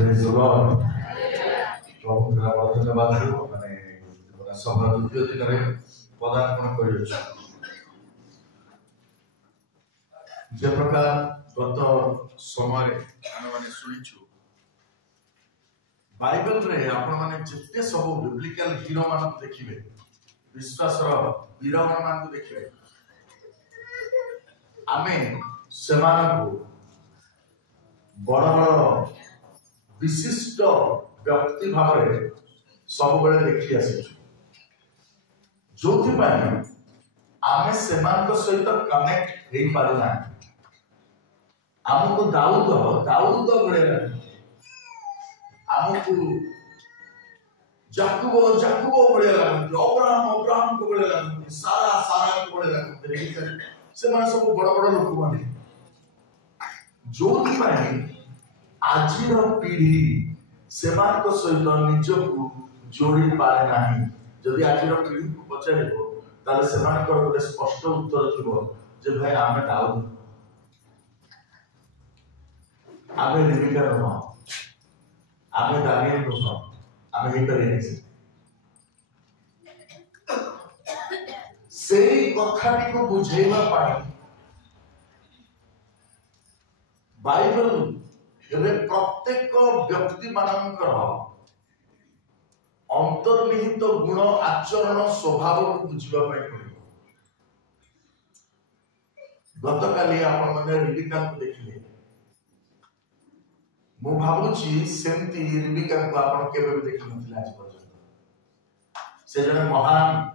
Praise the Lord. प्रभु धन्यवाद माने सभा द्वितीय दिन में पदार्पण कर प्रकार गत समय मैंने शुणु बाइबल रे आपण माने जिते सब बिब्लिकल हीरो मान देखिए विश्वास वीर मान देखिए आमे सेमान को बड़ बड़ विशिष्ट व्यक्ति भाव सब बेले देखी आसी जो आमे सेमान सहित कनेक्ट हो पारना आमको दाऊद बड़े आमको जाकुब बड़े लगती अब्राहम को बड़े लगती सारा को बड़े लगती से माने सब बड़ बड़ लोक माने जो आज पीढ़ी सेमान सहित निजको जोड़ी पारे ना जदि आज पीढ़ी को पचार गोटे स्पष्ट उत्तर थी भाई आम दाऊद आम रिबिका नुह आम दानिएल नुह आम से कथाटी को बुझेवा बाइबल प्रत्येक व्यक्ति मानकर अंतर्निहित गुण आचरण स्वभाव को बुझा पड़े गत काली आपण मैंने रिबिका को देखिले मु भावुची सेमती रिबिका को आपण केबे भी देखि नथिले आज पर्यंत से जने महान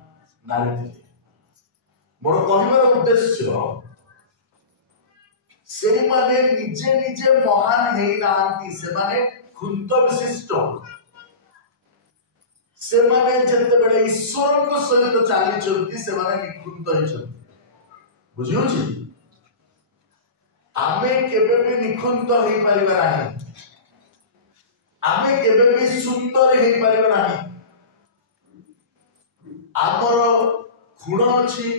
नारी थी मोर कहबार उद्देश्य से माने निजे निजे महान हेई नांती से माने खुंत विशिष्ट से माने जते बेले ईश्वर को सहित चाली चलती से माने निखुंत हे चलती बुझियो छी आमे केबे भी निखुंत हेई परिबा नाही आमे केबे भी सुंदर हेई परिबा नाही आमर गुण अछि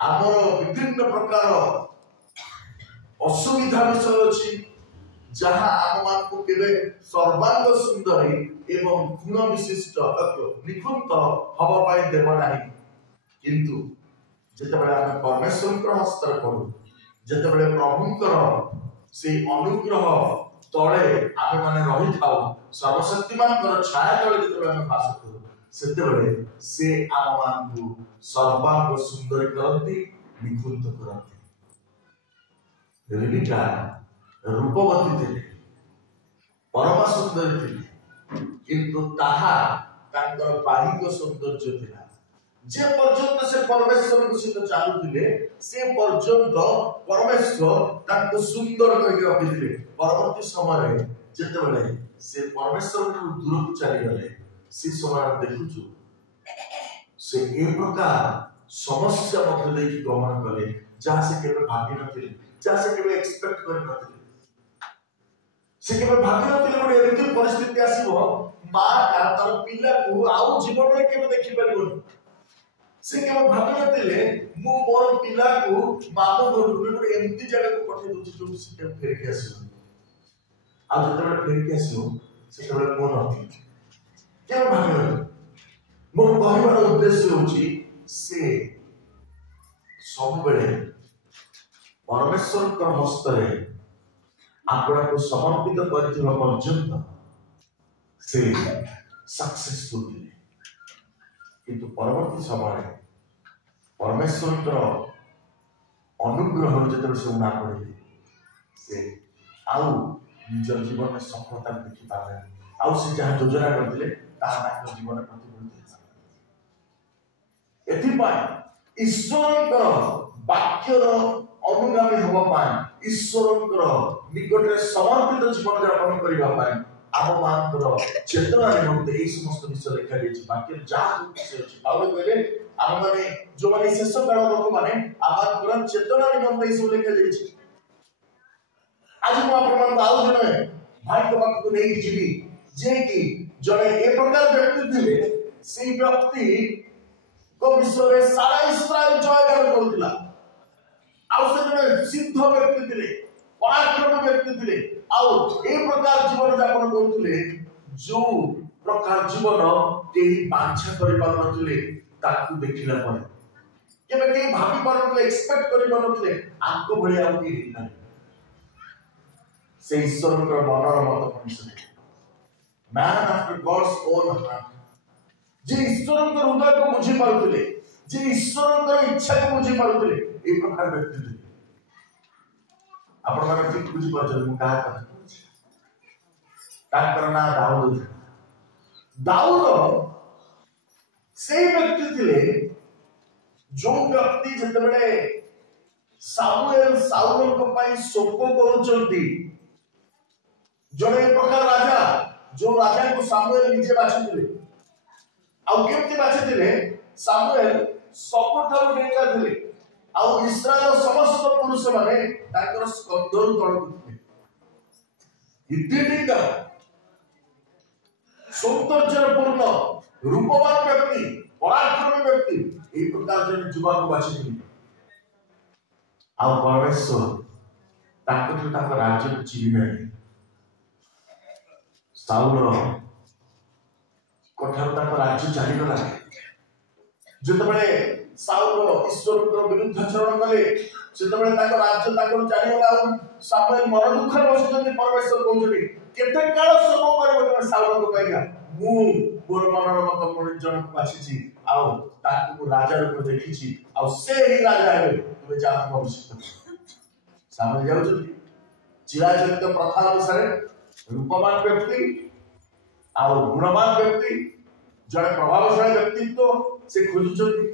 आमर विभिन्न प्रकार असुविधा विषय अच्छी जहाँ आम मान को केवे सर्वांग सुंदर एवं गुण विशिष्ट निखुंत हवा पाई देव नहीं किंतु जेतेबेले आमे परमेश्वर हस्तर करू जेतेबेले प्रभुंकर से अनुग्रह तले आमे माने रही थाउ सर्वशक्तिमान छाया तले जेतेबेले आमे वास करू सेतेबेले से आम मान को सर्वांग सुंदर करती निखुंत करती रिबिका रूपवती थे परम सुंदर थे किंतु ताहा तांकर बाहिक सौंदर्य थिला जे पर्यंत से परमेश्वर को सहित चालुथिले से पर्यंत परमेश्वर तांको सुंदर करके रखिथिले परवर्ती समय जेतेबेले से परमेश्वर को दूर को चली गले से समय देखुछु से ए प्रकार समस्या मध्य देकी गमन कले जहाँ से केबे भागी नथिले जहाँ से केबे एक्सपेक्ट कर नथिले से केबे भागी नथिले गोटे एमती परिस्थिति आसीबो मां का तर पिला को आउ जीवन में केबे देखि परिबोनी से केबे भागी नथिले मु मोर पिला को मामो घर गोटे एमती जगह को पठे दोछि जो से केबे फेर के आसीबो आ जतबे फेर के आसीबो से केबे मो नथि केबे भागी नथि मो कहबार उद्देश्य होछि से सब बेले परमेश्वर हस्तरे आपड़ा को समर्पित करथिबा पर्यंत से सक्सेसफुल थिले किंतु परवर्ती समय परमेश्वर अनुग्रह जतबे से उना पड़े से आउ निज जीवन में सफलता देखि पारे आउ से जहाँ योजना करथिले ताहा जीवन में प्रतिफलित एथिपाई ईश्वर वाक्यर अनुगामी होबा पाए ईश्वर निकट समर्पित जीवन यापन करबा पाए आम मानकर चेतना निमंते एई समस्त विषय लिखा जायछि वाक्य जहाँ विषय अछि बाबू कहले आम माने जो माने शेष काल लोक माने आमान चेतना निमंते एई सब लिखा जायछि आज मु आपन मान आउ जने भाई को बात को नहीं जीवी जे कि जने ए प्रकार व्यक्ति थिले से व्यक्ति को विश्व रे सारा इस्राएल जयगान करथिला आउ से जने सिद्ध व्यक्ति थिले पराक्रमी व्यक्ति थे आउ ए प्रकार जीवन यापन करथुले जो प्रकार जीवन केही बांछा करि पारनथुले ताकू देखिला पर केबे केही भाबी पारनथुले एक्सपेक्ट करि पारनथुले आको भଳି आउ केही नै से ईश्वर को मनर मत मनुष्य man after God's own heart जे ईश्वर को हृदय को बुझी पारुथुले जे ईश्वर को इच्छा को बुझी पारुथुले ए प्रकार व्यक्ति थे आपण माने ठीक बुझी पाछन मु का कथा ताकर ना दाऊद दाऊद से व्यक्ति थिले जो व्यक्ति जतबेले सामुएल साउल को पाई शोक करूचंती जड़े प्रकार राजा जो राजा को सामुएल निजे बाछिथिले आउ केमति बाछिथिले सामुएल सबठारु डेंगा थिले आउ इस्राएल समस्त पुरुष माने ताकर स्कंदर तळकुथिले इत्यादिका सौंदर्यपूर्ण रूपवान व्यक्ति पराक्रमी व्यक्ति ए प्रकार जन युवा को बाछिथिले आउ परमेश्वर ताकर राज्य को चिन्ह साउल कठार राज्य चलीगला जितेबले साउल ईश्वर विरुद्ध चरण कले से राज्य चलीगला सामुएल मन दुख बसुଛନ୍ତି परमेश्वर कहउଛନ୍ତି केते काल श्रम करबो तमे साउल को कहिया मु मोर मनर मत मोर जन को बाछिछि आउ ताकू राजा रूप देखिछि आउ से ही राजा हेबे तमे जान भविष्य सामुएल जाउଛନ୍ତି चिराचरित प्रथा अनुसार रूपवान व्यक्ति आउ गुणवान व्यक्ति जड़े प्रभावशाली व्यक्तित्व से खोजुଛନ୍ତି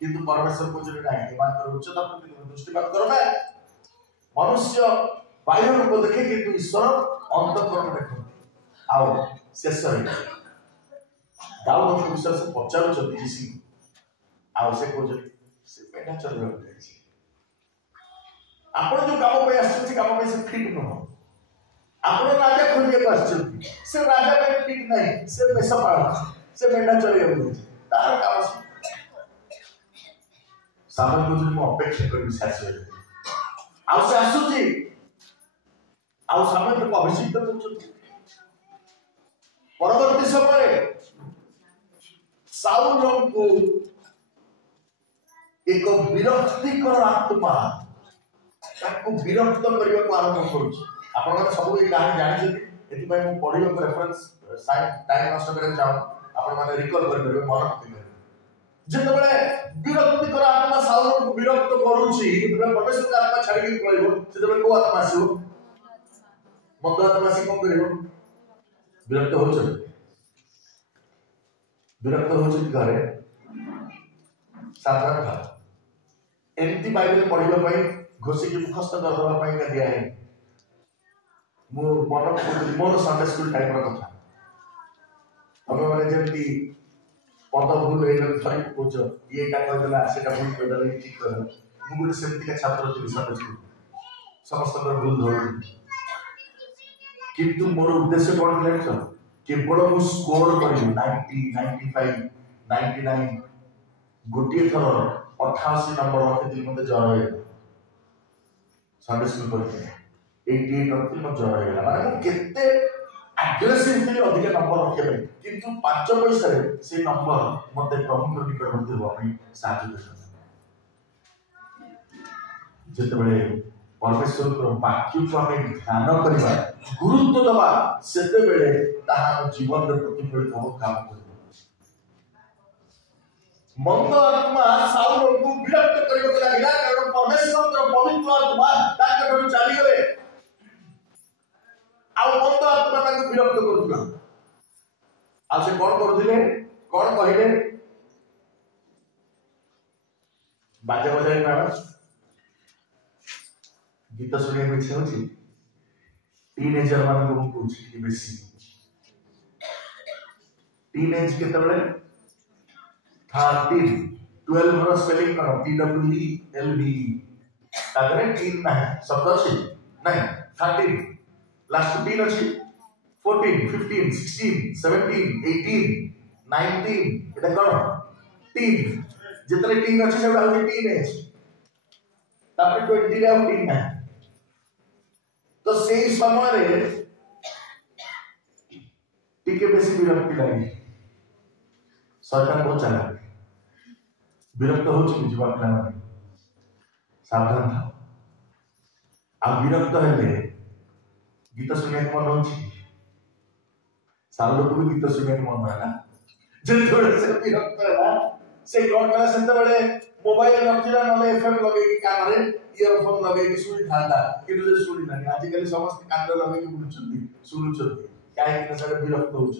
किंतु परमेश्वर खोजले नाही एमानकर उच्चता प्रति दृष्टिपात करबे मनुष्य बाह्य रूप देखे किंतु ईश्वर अंतःकरण देखते आउ शेष दाऊद को विषय से पचारुଛନ୍ତି यीशु आउ से खोजले से पेटा चलबे जाईछि आपण जो काम पे आछछि काम पे से फिट न हो आपण राजा खोलिए को आछछि से राजा पे फिट नहीं से पैसा पाड़ से मेंढा चले जाऊ तार काम सामने को जो अपेक्षा कर विश्वास है आउ से आसुछि आउ सामने को अभिषेक करछछि परवर्ती समय साउल को एक विरक्तिकर आत्मा ताको विरक्त करबा को आरंभ करूछि आपण माने सब ए कहानी जानि एति मैं पढिबा को रेफरेंस टाइम नष्ट करे जाऊ आपण माने रिकॉल कर करबे मन रखते जेतबेले विरक्ति कर आत्मा साउल को विरक्त करूछि जेतबेले परमेश्वर का आत्मा छाड़ी के पळिबो जेतबेले को आत्मा आसीबो मंद आत्मा से कोन करिवो विरक्त होछ घरे साधारण था एमती बाइबल पढ़िबा पई घोषी की मुखस्त करबा पई का दिया है मो मन मोर संडे स्कूल टाइम रो कथा हम माने जेमती पद भूल होइल थरी पूछ ये का कह देला सेटा भूल कर देला ठीक कर मु गुटे सेमती का छात्र थी संडे स्कूल समस्त पर भूल धरु किंतु मोर उद्देश्य कोन लेछ केवल मु स्कोर करी 90 95 99 गोटे थर 88 नंबर रखिथिल मते जर होय संडे स्कूल परीक्षा 88 रखिथिल मते जर होय माने मु केते एग्रेसिव थे अधिक नंबर रखे भाई किंतु 5 पैसा रे से नंबर मते प्रमुख निकट होते भाई साथ दे जते बळे परमेश्वर को वाक्य को हमें ध्यान करबा गुरुत्व दबा सेते बेले ताहा जीवन रे प्रतिफलित हो काम कर मंद आत्मा साउल को विरक्त करबो लागिला कारण परमेश्वर को पवित्र आत्मा ताके घर चली गले आ मंद आत्मा ताके विरक्त करथुला आ से कोन करथिले कोन कहिले बाजे बजाई मार गीत सुनिए में इच्छा होची टीनेजर मान को पूछ कि बेसी टीनेज के तबले 13 12 रो स्पेलिंग करो TWELVE तागरे 3 ना शब्द अछि नहीं 13 लास्ट 3 अछि 14 15 16 17 18 19 एटा करो 3 जितने 3 अछि सब आउ टीनेज तापर 20 रे आउ 3 ना तो सेही समय रे टिके बेसी विरक्ति लगी सरकार बहुत चला विरक्त हो युवा पिला सावधान था आ विरक्त हेले गीत शुणा मन हो सारा लोक भी गीत शुणा मन है जो से विरक्त है से कौन कला से मोबाइल नथिला नले एफएम लगे कान रे इयरफोन लगे कि सुनी थांदा कि जे सुनी ना आज कल समस्त कान लगे कि बुझुछंती सुनुछंती काहे कि से विरक्त होछ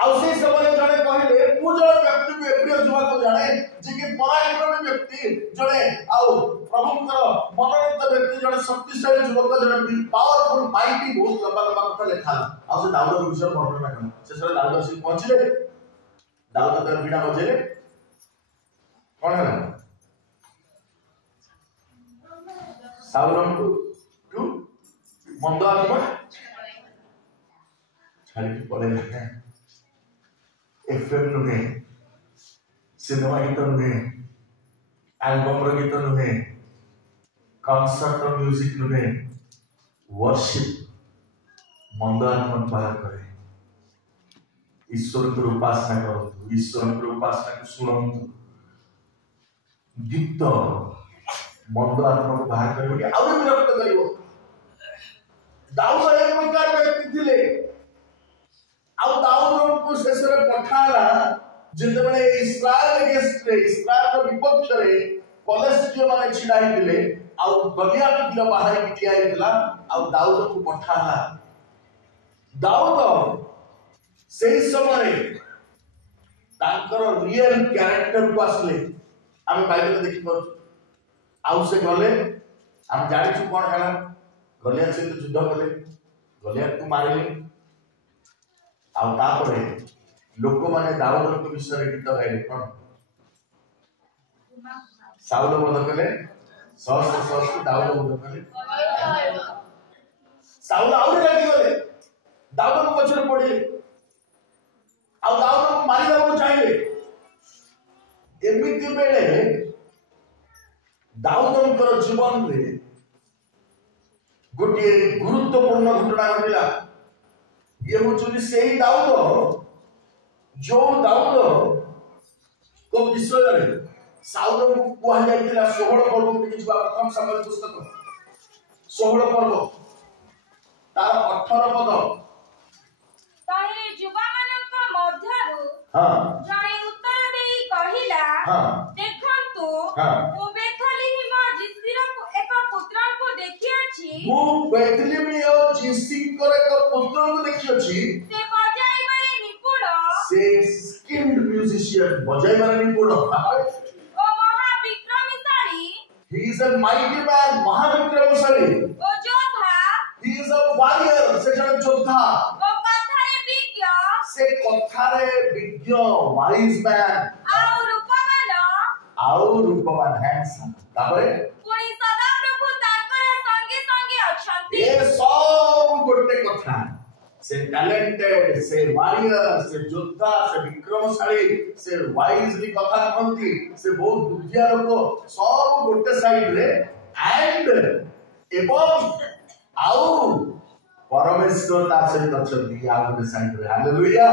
आ से समय जने कहले मु जने व्यक्ति को एप्रिय जुवा को जाने जे कि पराक्रमी व्यक्ति जने आ प्रभुकर मनोनीत व्यक्ति जने शक्तिशाली युवक जने पावरफुल माइटी बहुत लंबा लंबा कथा लिखा आ से दाऊद विषय वर्णना करना से सरे दाऊद से पहुंचले दाऊद तर बीड़ा बजेले कौन है साउलम टू मंद आत्मा छाड़ी पड़े हैं एफएम नुहे सिनेमा गीत नुहे एल्बम रो गीत नुहे कॉन्सर्ट रो म्यूजिक नुहे वर्शिप मंद आत्मा बाहर करे ईश्वर को उपासना करो ईश्वर को उपासना को सुनंतु गीत मंद आत्मा को बाहर करबो आउ विरक्त करिवो दाऊद एक प्रकार व्यक्ति थिले आउ दाऊद को शेषरे पठाला जिते बळे इस्राएल अगेंस्ट इस्राएल को विपक्ष रे पलेस्टियो माने छिडा हिले आउ गलियात दिला बाहर की ठिया हिला आउ दाऊद को पठाला दाऊद सेही समय तांकर रियल कैरेक्टर को आसले हम बाइबल देखि पर आउ से गले हम जानि छु कोन हला गलियात से युद्ध कले गलियात को मारिले आउ तापरे लोक माने दाऊद के विषय रे गीत गाइले कोन साउल बोध कले सहस्र दाऊद बोध कले साउल आउरे लागी गले दाऊद को पछरे पड़िले आउ दाऊद को मारि देबो चाहिले एमिति बेले दाऊदଙ୍କର जीवन रे गोटे गुरुत्वपूर्ण घटना घटिला ये होचुनी सेही दाऊद जो दाऊद को विषय रे साउल को कुआ जाइतिला 16 पर्व के किछवा प्रथम सामुएल पुस्तक 16 पर्व तार 18 पद ताहे जुवा मानक मध्यरु हां जणे उत्तर देई कहिला हां देखंतु हां ओ बेथलेहेम जिसिर एक पुत्र को देखियाछि मु बेथलेहेम जिसिकर एक पुत्र को देखियाछि से बजाइबारे निपुण से स्किल्ड म्यूजिशियन बजाइबारे निपुण ओ महाविक्रमशाली he is a mighty man महाविक्रमशाली ओ योद्धा he is a warrior से जन योद्धा ओ कथारे विज्ञ से कथारे विज्ञ wise man आउ रूपवान हैंडसम तापरे पुणी सदा प्रभु तांकर संगे संगे अछंती ए सब गोटे कथा से टैलेंटेड से वारियर से योद्धा से विक्रमशाली से वाइजली कथा कहंती से बहुत बुद्धिया लोक सब गोटे साइड रे एंड एवं आउ परमेश्वर ता सहित अछंती आ गोटे साइड रे हालेलुया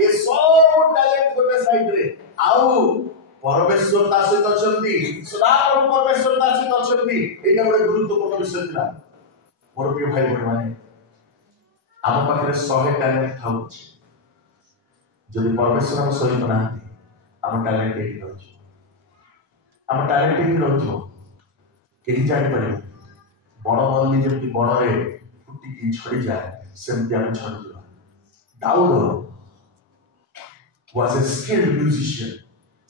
ये सब टैलेंट गोटे साइड रे आउ परमेश्वर ता सहित अछंती सदाकाल परमेश्वर ता सहित अछंती एटा बडे गुरुत्वपूर्ण विषय थिला मोर प्रिय भाई बहन माने आम पाखरे 100 टैलेंट थाउछ जदि परमेश्वर हम सहित ना आम टैलेंट एटी रहछ आम टैलेंट एटी रहछ केही जानि परिबो बड़ मल्ली जेमति बड़रे फुटी की छड़ी जाए सेमति आम छड़ी जा Dawood was a skilled musician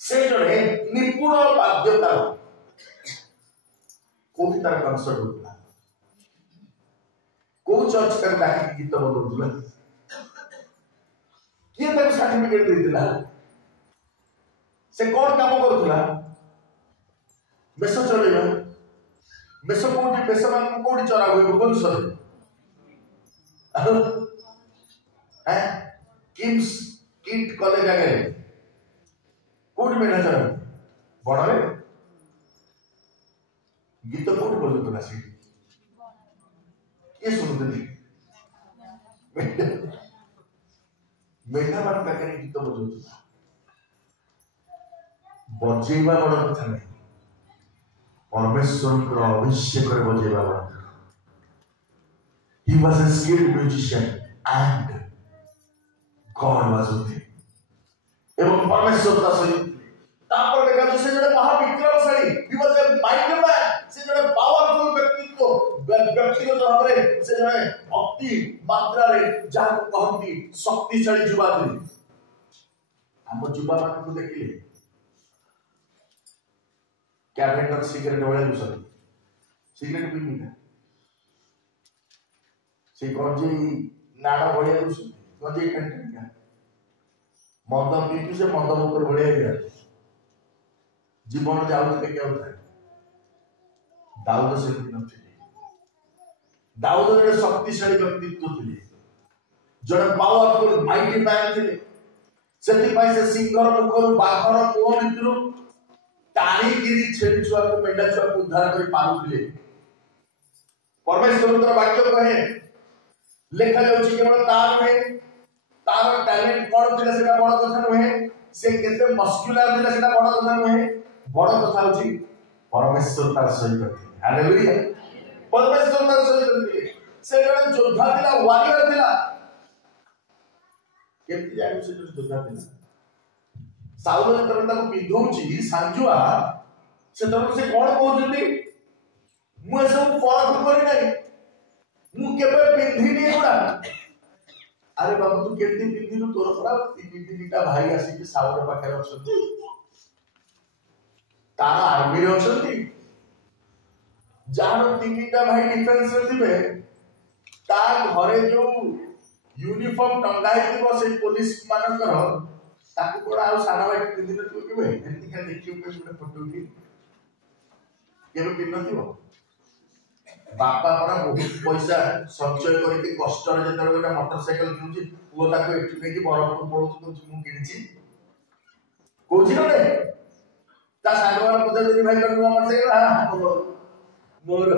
से जने निपुण वाद्यकार कोठी तार कॉन्सर्ट होता को चर्च कर डाकी गीत बोलुला किए तार सर्टिफिकेट देतिला से कोन काम करथुला बेस चलेला बेस कोठी बेस मान कोठी चरा होय भुवनेश्वर हैं किम्स किट कॉलेज आगे कोठी में नजर बड़े गीत कोठी बोलुला सी ये सुनते मेघा मान पाखे गीत बजाऊला बजेवा बड़ कथा नहीं परमेश्वर अभिषेक बजेवा बड़ कथा he was a skilled musician and God was with him एवं परमेश्वर ता सही तापर देखा जो से जड़े महाविक्रमशाली he was a mighty man से जड़े पावरफुल व्यक्तिगत भाव रे से जड़े अति मात्रा रे जहां कहंती शक्तिशाली युवा थे हम युवा मान को देखिले कैबिनेट सिगरेट वाले दूसरे सिगरेट पीनी था से गंजे नाड़ा बढ़िया दूसरे गंजे कंटेंट क्या मंद पीती से मंद ऊपर बढ़िया गया जीवन जाऊ तो क्या होता है दाऊद से नथिले दाऊद जड़े शक्तिशाली व्यक्तित्व थे जड़े पावरफुल माइटी मैन थे सेति पाई से सिंगर मुखर बाघर मुह भितर टाणी गिरी छेड़ी छुआ को मेंढा छुआ को उद्धार कर पारुले परमेश्वर वाक्य कहे लेखा जाउची केवल तार में तार टैलेंट कोन थिला सेटा बड़ कथा नहे से केते मस्कुलर थिला सेटा बड़ कथा नहे बड़ कथा होची परमेश्वर तार सही करथि हालेलुया परमेश्वर तार सही करथि से जण योद्धा थिला वारियर थिला केति जानि से योद्धा थिला साउल जतन ताको पिंधौची सांजुआ से तब से कोन कहउछथि मु सब परख करि नै मु केबे पिंधिनी गुडा अरे बाबू तू केति पिंधिनु तोर परा पिंधिनीटा भाई आसी के साउर पाखे अछथि तारा आर्मी रे अछथि जार तीनटा भाई डिफेंस रे थिबे ता घरे जो यूनिफॉर्म टंगाई दिबो से पुलिस मानकर ताकू कोडा आ सारा भाई पिंधिन तू केबे एंती का देखियो पे गुडा फोटो की केबे पिन्नथिबो बापा परा बहुत पैसा संचय करके कष्ट रे जतर गोटा मोटरसाइकल किनुची वो ताको एठी नेकी बरफ को पळुची तो मु किनिची कोची रे ता सागवार पदे जदी भाई कर मोटरसाइकल हां मोर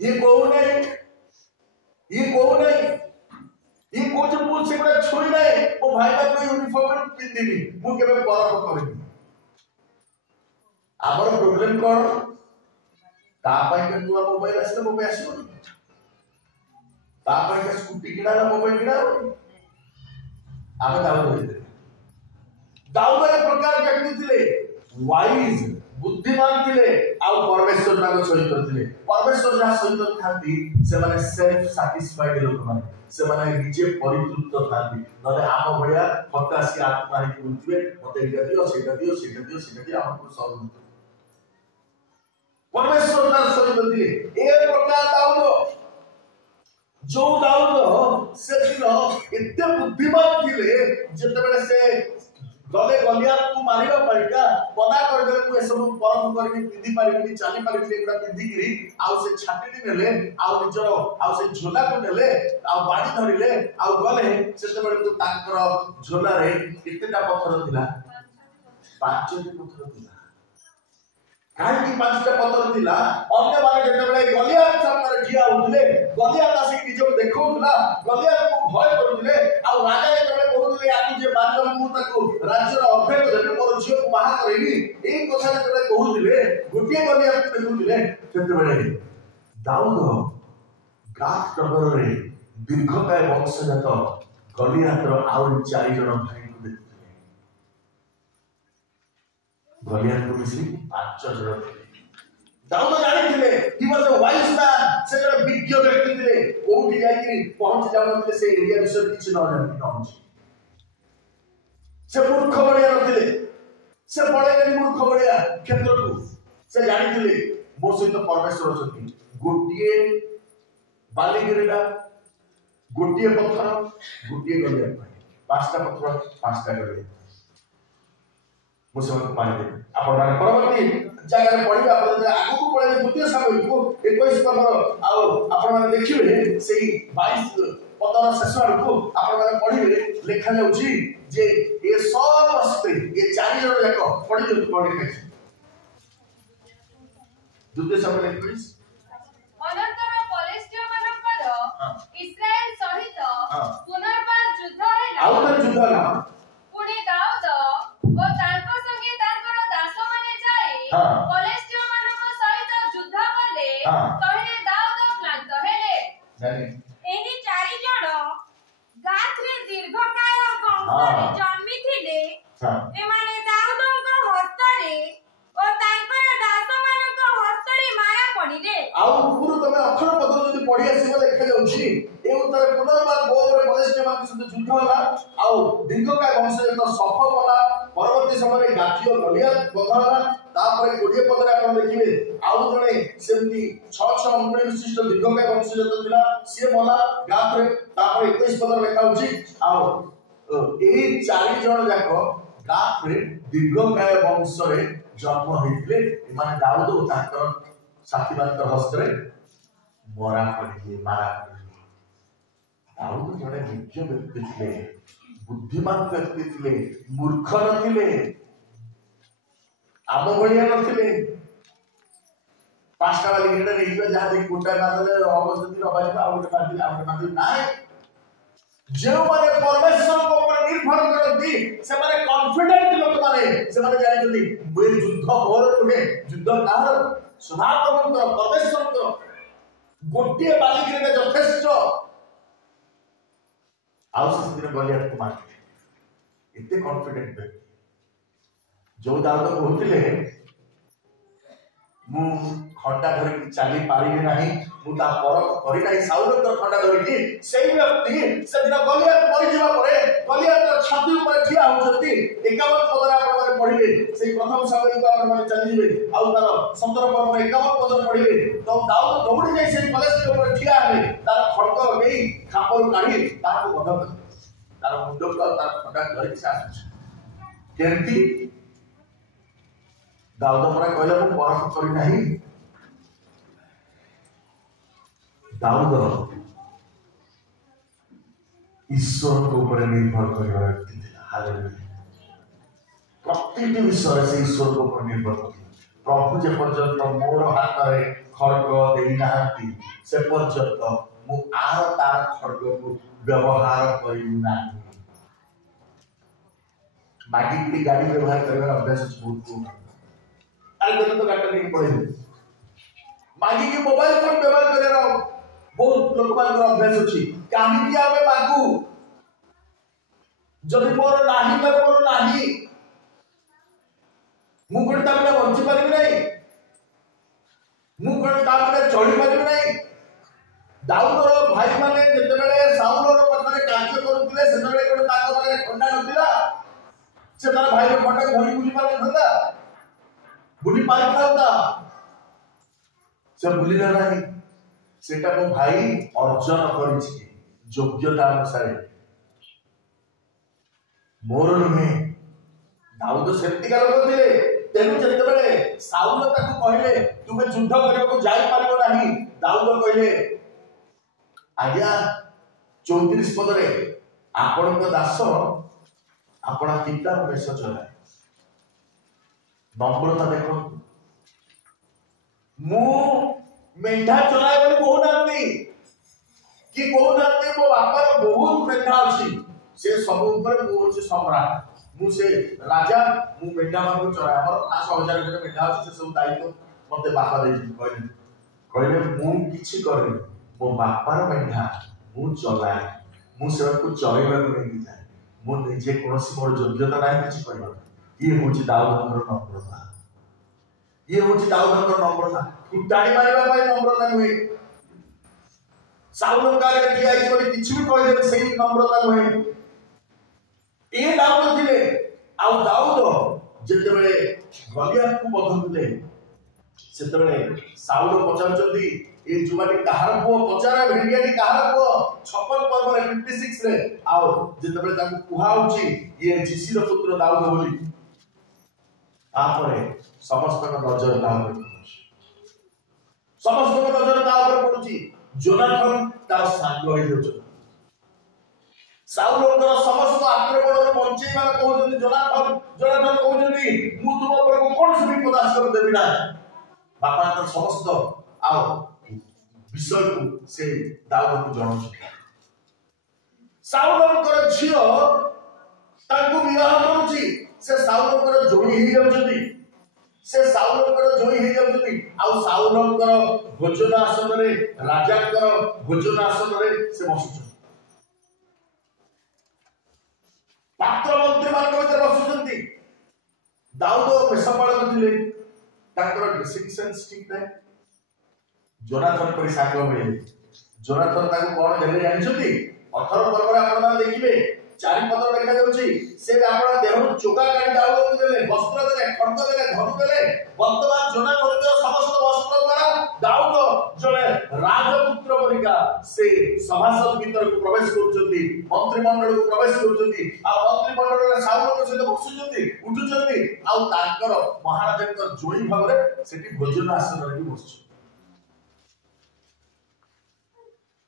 ये को नहीं ये कोच पुल से बड़ा छोड़ी नहीं वो भाई का कोई यूनिफॉर्म पिंदिनी मु केबे बरफ करिनी आबर प्रॉब्लम कोन तापाई के नुआ मोबाइल आसे मोबाइल आसो तापाई के स्कूटी किनारा मोबाइल किनारा आमे दाऊद एक प्रकार व्यक्ति थिले वाइज बुद्धिमान थिले आ परमेश्वर नाम सहित थिले परमेश्वर जा सहित थाती से माने सेल्फ सैटिस्फाइड लोक माने से माने निजे परितृप्त थाती नले आम भडिया हतासी आत्मा रे बुझिबे मते एटा दियो सेटा दियो सेटा दियो सेटा दियो हमको सब परमेश्वर तार सहित थिले ए प्रकार दाऊद जो दाऊद से दिन एते बुद्धिमान थिले जते बेले से गले गलिया तू मारिबा पड़का पदा कर देले तू ए सब परम करके पिंदी पारिबी चाली पारिबी एगुडा पिंदी गिरी आउ से छाटी नेले आउ निजरो आउ से झोला को नेले आउ बाड़ी धरिले आउ गले सेते बेले तू ताकर झोला रे केतेटा पत्थर थिला पांचटी पत्थर थिला काहे की पांचटा पत्थर थिला अन्य माने जेते बेले गलिया सामने जिया उठले गलिया तासी निजो देखौतला गलिया को भय करूले आउ राजा जेते कहूले आकु जे बांधल मु ताको राज्यर अभेद देबे मोर झियो को बाहा करैनी एई कथा जेते कहूले गोटिए गलिया देखौले सेते बेले दाऊद गात नगर रे दीर्घकाय वंशजात गलियातर आउ चारि जन भाई को देखुले गलियात को मिसी पांच जन दाऊद जानि थिले he was a wise man से जन विज्ञ व्यक्ति थिले कोठी जाई पहुंच जावथिले से एरिया विषय किछ न जानि पहुंच से मूर्ख बड़िया नथिले से बड़े गरी मूर्ख बड़िया क्षेत्र को से जानि थिले मो सहित परमेश्वर अछथि गोटिए बालीगिरीडा गोटिए पत्थर गोटिए गलिया पांचटा पत्थर पांचटा गलिया मुझे मत पानी दे आपण माने परवर्ती जगह रे पढिबा आपण आगु को पळे द्वितीय सामयिक को 21 नंबर आउ आपण माने देखिबे सेही 22 पदर शेष को आपण माने पढिबे लेखा जाउची जे ए समस्त ए चारि जण जाक पढि पढि द्वितीय सामयिक 21 अनंतर पलेस्टीन पुनर्बार युद्ध होला आउ तर युद्ध होला पुणे दाऊद ओ तांको संगे तांकर दास माने जाई कलेस्टियो मानको सहित युद्ध कले कहे दाऊद क्लांत हेले जानी एही चारि जण गाथरे दीर्घकाय वंशरे जन्मिथिले एमाने दाऊदଙ୍କ हस्तरे ओ तांकर दास मानक हस्तरे मारा पडिले आउ गुरु तमे अक्षर पत्र जदि पढि आसीबो लेखा जाउछि ए उत्तर पुनर्बार गोरे कलेस्टियो मान सहित युद्ध होला आउ दीर्घकाय वंशरे तो सफल होला परवर्ती समय गाथियो गलिया बदला तापर 20 पदरे आपण देखिबे आउ जणे सेमती 6 अंकुरी विशिष्ट दीर्घकाय वंशज थिला से मला गाथरे तापर 21 पदर लेखा होछि आउ एही चारि जण जाको गाथरे दीर्घकाय वंशरे जन्म होइले एमाने दाऊद ओ ताकर साथी मानकर हस्तरे मरा पड़िले मारा पड़िले दाऊद जणे मुख्य व्यक्ति थिले बुद्धिमान व्यक्ति थिले मूर्ख नथिले आम भलिया नथिले पांचटा वाली गिरडे रहिबे जहा देखि गुंडा मारले अवजति रबाजी आउट मारले नाय जो माने परमेश्वर को ऊपर निर्भर करती से माने कॉन्फिडेंट लोक माने से माने जानि बे युद्ध मोर पुने युद्ध काहर सदाप्रभु को परमेश्वर को गोटिए बाली गिरडे यथेष्ट आउ से दिन गलिया को मार इतने कॉन्फिडेंट व्यक्ति जो दाऊद कहते मु खंडा धरिकी चली पारि नहीं मुता पर करी नहीं साउल खंडा धरिकी सेही व्यक्ति से दिन गलिया मरि जिबा परे गलिया छाती ऊपर ठिया होचती 51 पदर आपण माने पढिबे सेही प्रथम सामयिक आपण माने चली जिबे आउ तार 17 पद में 51 पदर पढिबे तो दाऊद दौड़ी जाई सेही कलेज के ऊपर ठिया हेले तार खड़क नेई खापरु काढी तार को बध तार मुंडो को तार खंडा धरिकी साथ केमती दाऊद परा कहले मु परख करी नहीं दाऊद ईश्वर को ऊपर निर्भर करने व्यक्ति थे हालेलुया प्रत्येक विषय से ईश्वर को ऊपर निर्भर करते प्रभु जे पर्यंत मोर हाथ रे खड़ग देई नाहंती से पर्यंत मु आर तार खड़ग को व्यवहार करिउ नाही मागी गाड़ी व्यवहार करने अभ्यास बहुत अरे तो गाड़ी नहीं पड़े मागी के मोबाइल फोन व्यवहार करे बहुत लोक मान अभ्यास अछि काहे कि आबे मागू जदि मोर नाही त मोर नाही मु कोन तामे बंची पारिबि नै मु कोन तामे चढ़ी पारिबि नै दाऊदर भाई माने जते बेले साउलर पथरे कार्य करूतिले सेते बेले कोन ताको पारे खंडा नथिला से तार भाई रो खंडा धरि बुझी पारे नथला बुझी पारि थाउता से बुलिला नाही सेटा को भाई अर्जन करिछि योग्यता अनुसार मोर नुहे दाऊद सेतिका लोक थिले तेनु जते बेले साउल ताको कहले तुमे युद्ध करियो को जाई पारिबो नाही दाऊद कहले आज्ञा 34 पदरे आपण को दास आपण पिता बेश चलाए नम्रता देखो मु मेंढा चलाए बोली कहूनांती कि कहूनांती मो बापा बहुत मेंढा अछि से सब ऊपर मु अछि सम्राट मु से राजा मु मेंढा मान चलाए हमर 5000 के मेंढा अछि से सब दायित्व मते बापा दे कहले कहले मु किछि करबी मो बापार मेंढा मु चलाए मु से को चलेबा को नहीं जाए मु निजे कोनसी मोर योग्यता नाही किछि करबा ये होछि दाऊदर नम्रता ये होछि दाऊदर नम्रता उटाणी मारिबा पाई नम्रता नुहे साउल काले ठिया आइ बोली किछि भी कहि देबे सेही नम्रता नुहे ए दाऊद थिले आ दाऊद जते बेले गलियात को बधुले सेते बेले साउल पचाउचंदी ए जुमाटी कहार को पचारा भेडियाटी कहार को 56 पर्व रे 56 रे आ जते बेले ताकू कुहाउची ये जीसी रो पुत्र दाऊद बोली आपरे समस्त नजर दाऊद समस्त नजर ता ऊपर पडुची जोनाथन ता सांग होई होछ साउलर समस्त आक्रमण रे बंचै माने कहउछन जोनाथन कहउछन मु तुम ऊपर को कोन से विपद आश्रय देबी ना बापा तर समस्त आ विषय को से दाऊद को जणाउछ साउलଙ୍କର ଝିଅ ତାଙ୍କୁ ବିବାହ କରୁଛି, ସେ ସାଉଲଙ୍କର ଜୋଇ ହେଇଯାଉଛନ୍ତି, से साउलଙ୍କର ଜୋଇ ହେଇଯାଉଛନ୍ତି। ଆଉ ସାଉଲଙ୍କର ଭୋଜନ ଆସନରେ, ରାଜାଙ୍କର ଭୋଜନ ଆସନରେ ସେ ବସୁଛନ୍ତି, ପାତ୍ର ମନ୍ତ୍ରୀ ମାନଙ୍କ ଭିତରେ ବସୁଛନ୍ତି। ଦାଉଦ ପେଶାପାଳକ ଥିଲେ, ତାଙ୍କର ଡ୍ରେସିଂ ସେନ୍ସ ଠିକ ନାହିଁ। ଯୋନାଥନ ପରି ସାଙ୍ଗ ମିଳିଲେ। ଯୋନାଥନ ତାଙ୍କୁ କଣ ଦେଲେ ଜାଣିଛନ୍ତି? 18 ପର୍ବରେ ଆପଣମାନେ ଦେଖିବେ ଚାରିପଦ ଲେଖା ଯାଉଛି, ସେ ଆପଣ ଦେହରୁ ଚୋଗା କାଢି ଦାଉଦକୁ ଦେଲେ, ବସ୍ତ୍ର ଦେଲେ, ଖଣ୍ଡ ଦେଲେ, ଧନୁ ଦେଲେ। ବର୍ତ୍ତମାନ ଯୋନାଥନଙ୍କର ସମସ୍ତ ବସ୍ତ୍ର ଦ୍ୱାରା ଦାଉଦ ଜଣେ ରାଜପୁତ୍ର ପରିକା ସେ ସଭାସଦ ଭିତରକୁ ପ୍ରବେଶ କରୁଛନ୍ତି, ମନ୍ତ୍ରିମଣ୍ଡଳକୁ ପ୍ରବେଶ କରୁଛନ୍ତି। ଆଉ ମନ୍ତ୍ରିମଣ୍ଡଳରେ ସାଉଲଙ୍କ ସହିତ ବସୁଛନ୍ତି, ଉଠୁଛନ୍ତି, ଆଉ ତାଙ୍କର ମହାରାଜାଙ୍କ ଜୋଇ ଭାବରେ ସେଠି ଭୋଜନ ଆସନରେ ବି ବସୁଛନ୍ତି।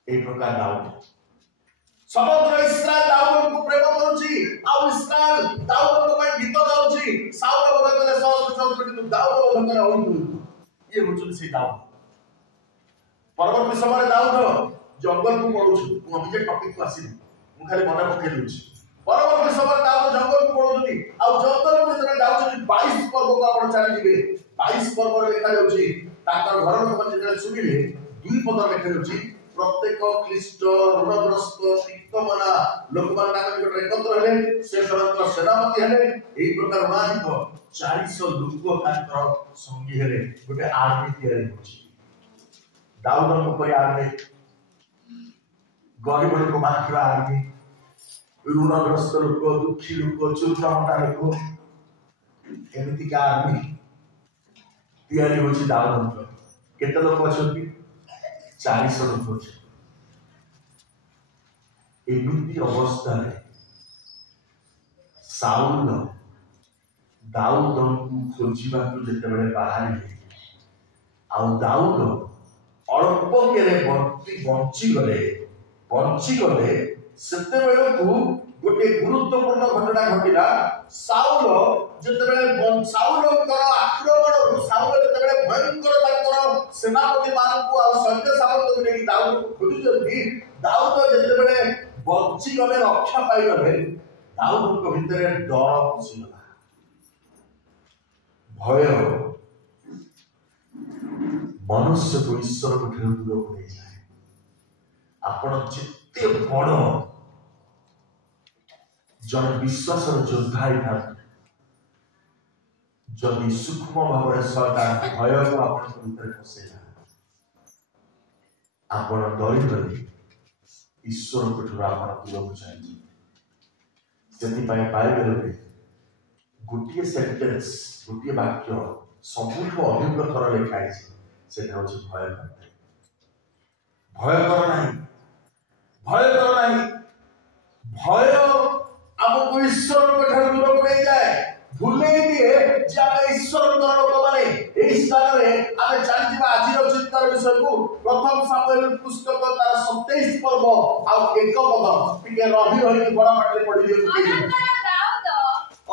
এই প্রকার দাউদ সমগ্র ইসরায়েল দাউদଙ୍କୁ ପ୍ରେମ କରୁଛି, ଆଉ ଇସ୍ରାଏଲ ଦାଉଦଙ୍କ ପାଇଁ ଗୀତ ଗାଉଛି। ସାଉଲ ବୋଧ କଲେ ସହସ୍ର କିନ୍ତୁ ଦାଉଦ ବୋଧ କଲେ ଅହୁତ। ଇଏ ହଉଛନ୍ତି ସେଇ ଦାଉଦ। ପରବର୍ତ୍ତୀ ସମୟରେ ଦାଉଦ ଜଙ୍ଗଲକୁ ପଳଉଛି। ମୁଁ ଅବିକା ଟପିକକୁ ଆସିନି, ମୁଁ ଖାଲି ମନେ ପକେଇ ଦଉଛି। ପରବର୍ତ୍ତୀ ସମୟରେ ଦାଉଦ ଜଙ୍ଗଲକୁ ପଳଉଛନ୍ତି, ଆଉ ଜଙ୍ଗଲକୁ ଯେତେବେଳେ ଯାଉଛନ୍ତି 22 ପର୍ବକୁ ଆପଣ ଚାଲିଯିବେ। 22 ପର୍ବରେ ଲେଖାଯାଉଛି ତାଙ୍କର ଘର ଲୋକମାନେ ଯେତେବେଳେ ଶୁଣିଲେ, 2 ପଦରେ ଲେଖାଯାଉଛି प्रत्येक क्लिष्ट ऋणग्रस्त तिक्तमना लोकमान ताଙ୍କ ନିକଟରେ ଏକତ୍ର ହେଲେ, ସେ ସେମାନଙ୍କର ସେନାପତି ହେଲେ। ଏହି ପ୍ରକାର ଋଣାଧିକ 400 ଲୋକ ତାଙ୍କର ସଙ୍ଗୀ ହେଲେ। ଗୋଟେ ଆର୍ମି ତିଆରି ହେଉଛି। ଦାଉଦଙ୍କ ପରି ଆର୍ମି, ଗରିବ ଲୋକ ମାଥିବା ଆର୍ମି, ଋଣଗ୍ରସ୍ତ ଲୋକ, ଦୁଃଖୀ ଲୋକ, ଚୁରଚମଟା ଲୋକ, ଏମିତିକା ଆର୍ମି ତିଆରି ହେଉଛି ଦାଉଦଙ୍କର। କେତେ ଲୋକ ଅଛନ୍ତି? 400 ଲୋକ ଅଛନ୍ତି। ଏମିତି ଅବସ୍ଥାରେ ସାଉଲ ଦାଉଦଙ୍କୁ ଖୋଜିବାକୁ ଯେତେବେଳେ ବାହାରିଲେ, ଆଉ ଦାଉଦ ଅଳ୍ପକରେ ବଞ୍ଚିଗଲେ, ସେତେବେଳକୁ ଗୋଟେ ଗୁରୁତ୍ୱପୂର୍ଣ୍ଣ ଘଟଣା ଘଟିଲା। ସାଉଲ ଯେତେବେଳେ ସାଉଲଙ୍କର ଆକ୍ରମଣରୁ ସାଉଲ ଯେତେବେଳେ ଭୟଙ୍କର ତାଙ୍କର ସେନାପତି ମାନଙ୍କୁ ଆଉ ସୈନ୍ୟ ସାମନ୍ତକୁ ନେଇ ଦାଉଦକୁ ଖୋଜୁଛନ୍ତି, ଦାଉଦ ଯେତେବେଳେ ବଞ୍ଚିଗଲେ, ରକ୍ଷା ପାଇଗଲେ, ଦାଉଦଙ୍କ ଭିତରେ ଡର ପଶିଗଲା। ଭୟ ମନୁଷ୍ୟକୁ ଈଶ୍ୱରକୁ ଠାରୁ ଦୂରକୁ ନେଇଯାଏ। ଆପଣ ଯେତେ ବଡ଼ ଜଣେ ବିଶ୍ୱାସର ଯୋଦ୍ଧା ହେଇଥାନ୍ତି, ଯଦି ସୂକ୍ଷ୍ମ ଭାବରେ ସୈତାନ ଭୟକୁ ଆପଣଙ୍କ ଭିତରେ ପଶେଇଲା, ଆପଣ ଡରି ଡରି ଈଶ୍ୱରଙ୍କ ଠାରୁ ଆପଣ ଦୂରକୁ ଚାହିଁବେ। ସେଥିପାଇଁ ବାଇବେଲରେ ଗୋଟିଏ ସେଣ୍ଟେନ୍ସ, ଗୋଟିଏ ବାକ୍ୟ ସବୁଠୁ ଅଧିକ ଥର ଲେଖା ହେଇଛି, ସେଟା ହଉଛି ଭୟ କର ନାହିଁ। ଭୟ କର ନାହିଁ, ଭୟ କର ନାହିଁ। ଭୟ ଆମକୁ ଈଶ୍ୱରଙ୍କ ଠାରୁ ଦୂରକୁ ନେଇଯାଏ, ଭୁଲେଇ ଦିଏ ଯେ ଆମେ ଈଶ୍ୱରଙ୍କର ଲୋକମାନେ। ଏହି ସ୍ଥାନରେ ଆମେ ଚାଲିଯିବା ଆଜିର ଚିନ୍ତାର ବିଷୟକୁ। ପ୍ରଥମ ସାମୁଏଲ ପୁସ୍ତକ ତାର 27 ପର୍ବ ଆଉ 1 ପଦ ଟିକେ ରହି ବଡ଼ ପାଟିରେ ପଢି ଦିଅନ୍ତୁ।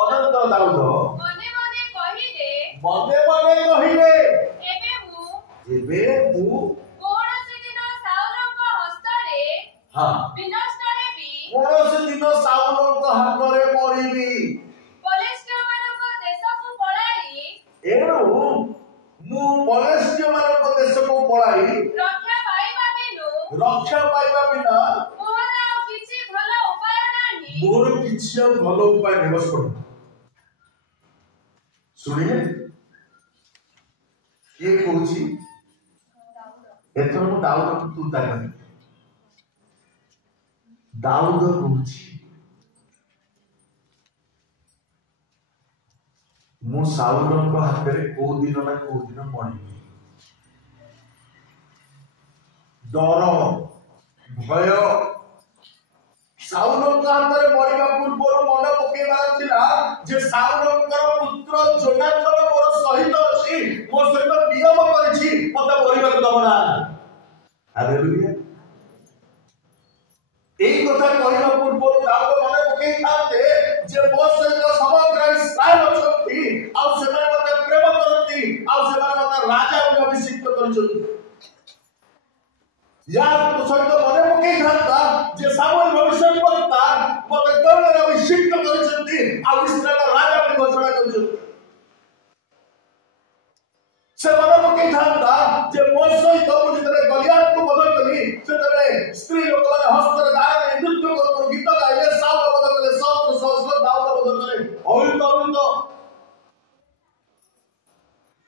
ଅନନ୍ତର ଦାଉଦ ମନେ ମନେ କହିଲେ, ଏବେ ମୁଁ କୌଣସି ଦିନ ସାଉଲଙ୍କ ହସ୍ତରେ ବିନଷ୍ଟ ହେବି, କୌଣସି ଦିନ ସାଉଲଙ୍କ ହାତରେ ମରିବି। ଫିଲିଷ୍ଟିୟମାନଙ୍କ ଦେଶକୁ ପଳାଇ, ଏଣୁ ମୁଁ ଫିଲିଷ୍ଟିୟମାନଙ୍କ ଦେଶକୁ ପଳାଇ ରକ୍ଷା ପାଇବା ବିନା ମୋର ଆଉ କିଛି ଭଲ ଉପାୟ ନାହିଁ। ମୋର କିଛି ଆଉ ଭଲ ଉପାୟ ନାହିଁ। ବସ ପଡ ଶୁଣିଲେ କିଏ କହୁଛି? ଏଥର ମୁଁ ଦାଉଦକୁ ତୁତା କଲି। ଦାଉଦ କହୁଛି, ମୁଁ ସାଉଲଙ୍କ ହାତରେ କୋଉ ଦିନ ନା କୋଉ ଦିନ ମରିବି। ଡର, ଭୟ। ସାଉଲଙ୍କ ହାତରେ ମରିବା ପୂର୍ବରୁ ମନେ ପକେଇବାର ଥିଲା ଯେ ସାଉଲଙ୍କର ପୁତ୍ର ଯୋନାଥନ ମୋର ସହିତ ଅଛି, ମୋ ସହିତ ନିୟମ କରିଛି, ମତେ ମରିବାକୁ ଦବ ନା। ହାଲେଲୁୟା। এই কথা କହିବା ପୂର୍ବରୁ ଦାଉଦ ମନେ ପକେଇଥାନ୍ତେ ଯେ ମୋ ସହିତ ସମଗ୍ର ଇସ୍ରାଏଲ ଅଛନ୍ତି, ଆଉ ସେମାନେ ମତେ ପ୍ରେମ କରନ୍ତି, ଆଉ ସେମାନେ ମତେ ରାଜା ବୋଲି ଅଭିଷିକ୍ତ କରିଛନ୍ତି। ୟାର ସହିତ ମନେ ପକେଇଥାନ୍ତା ଯେ ସାମୁଏଲ ଭବିଷ୍ୟତବକ୍ତା तैଳରେ अभिषिक्त କରିଛନ୍ତି ଆଉ ଇସ୍ରାଏଲ ରାଜା ବୋଲି ଘୋଷଣା କରିଛନ୍ତି। से मन पकईथा जे मो सहित मुझे गलियात को बदल कली से स्त्री लोक मैंने हस्तर गायन नृत्य कर गीत गाइले साउल बदल कले सहस्र सहस्र दाऊद बदल कले अवित अवित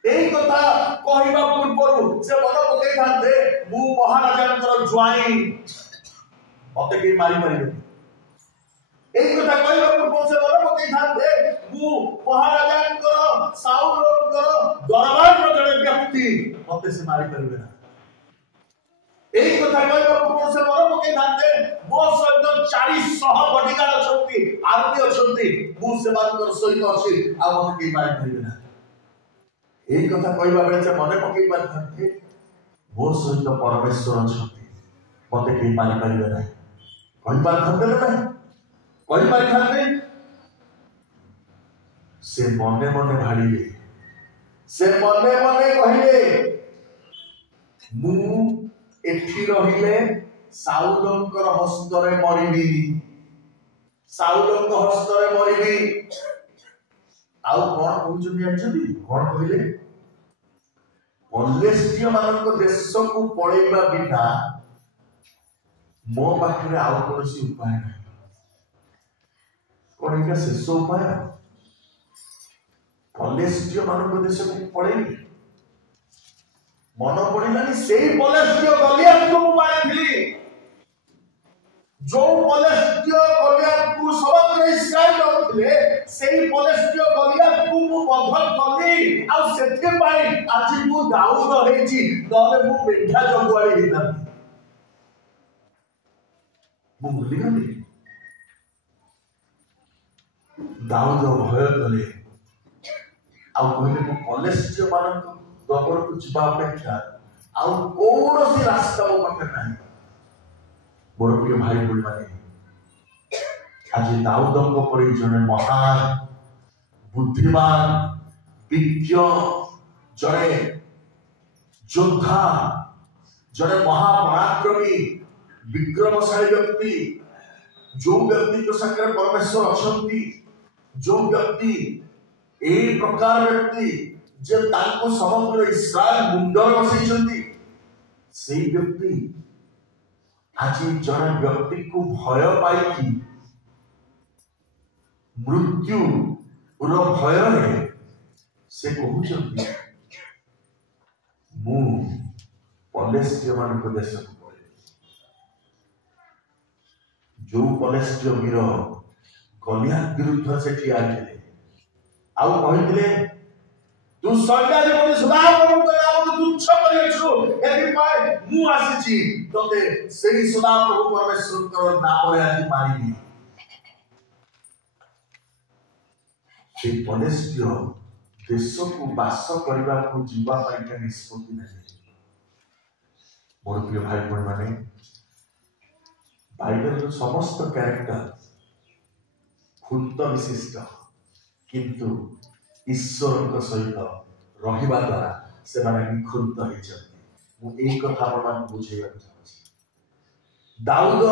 एई कथा कहवा पूर्व से मन पकईथा मु महाराजा ज्वाई मत के मारी मारिबे एई कथा कहवा पूर्व से मन पकईथा मु महाराजा साउल दरबार जड़े व्यक्ति मत से मारी पारे ना यही कथा कहवा पूर्व से मन पकई था मो सहित 400 बॉडीगार्ड अछंती आर्मी अछंती मु सेमानकर सहित अछि आ मत के मारी पारे ना यही कथा कहवा बेले से मन पकई पारथाते मो सहित परमेश्वर अछंती मत के मारी पारे ना कहि पारथाते ना कहि पारथाते से मने मने भाड़िले से मने मने कहिले मु एठी रहिले साउलंकर हस्तरे मरिबी साउलंक हस्तरे मरिबी आउ कोन कहउछथि जानछथि कोन कहिले पलेस्टिय मानक देश को पळेबा बिना मो पाखरे आउ कोनसी उपाय नै कोन एका शेष उपाय पलेस्टिय मानक देश को पळेबी मन पड़िलानी से पलेस्टिय गलियात को मारिथिली जो पलेस्टिय गलियात को समग्र इस्राएल होथिले सेही पलेस्टिय गलियात को मु बधन कली आ सेथे पाई आज मु दाऊद हेची नले मु मेढा जगुआली हिताती मु भूली गली दाऊद भय कले आ कहले मु पलेस्टिय मानक दबर को जीवा अपेक्षा आउ कौन रास्ता मो पाखे नहीं मोर प्रिय भाई बोली माने आज दाऊद परी जने महान बुद्धिमान विज्ञ जने योद्धा जने महापराक्रमी विक्रमशाली व्यक्ति जो व्यक्ति के संगे परमेश्वर अछंती जो व्यक्ति ए प्रकार व्यक्ति जे ताको समग्र इस्राएल मुंडर बसैछंती सेही व्यक्ति आज जन व्यक्ति को भय पाई मृत्यु रो भय रे से कहउछंती मु पलेस्टिय मानक देश को पळे जो पलेस्टिय वीर गलियात विरुद्ध से ठिया हेले आउ कहितले तू सैन्याधिपति सदाप्रभु नाम तुच्छ करिछु एथि पाए मु आसीछि तते सेही सदाप्रभु परमेश्वर नाम रे आज मारिबी से पलेस्टिय देश को वास करबा को जीवा पाई का निष्पत्ति नहीं मोर प्रिय भाई बहन माने बाइबल रो समस्त कैरेक्टर खुद विशिष्ट किंतु ईश्वर सहित रहिबा द्वारा से माने निखुंत होइछथि मु एक कथा प्रमाण बुझेया चाहछि दाऊद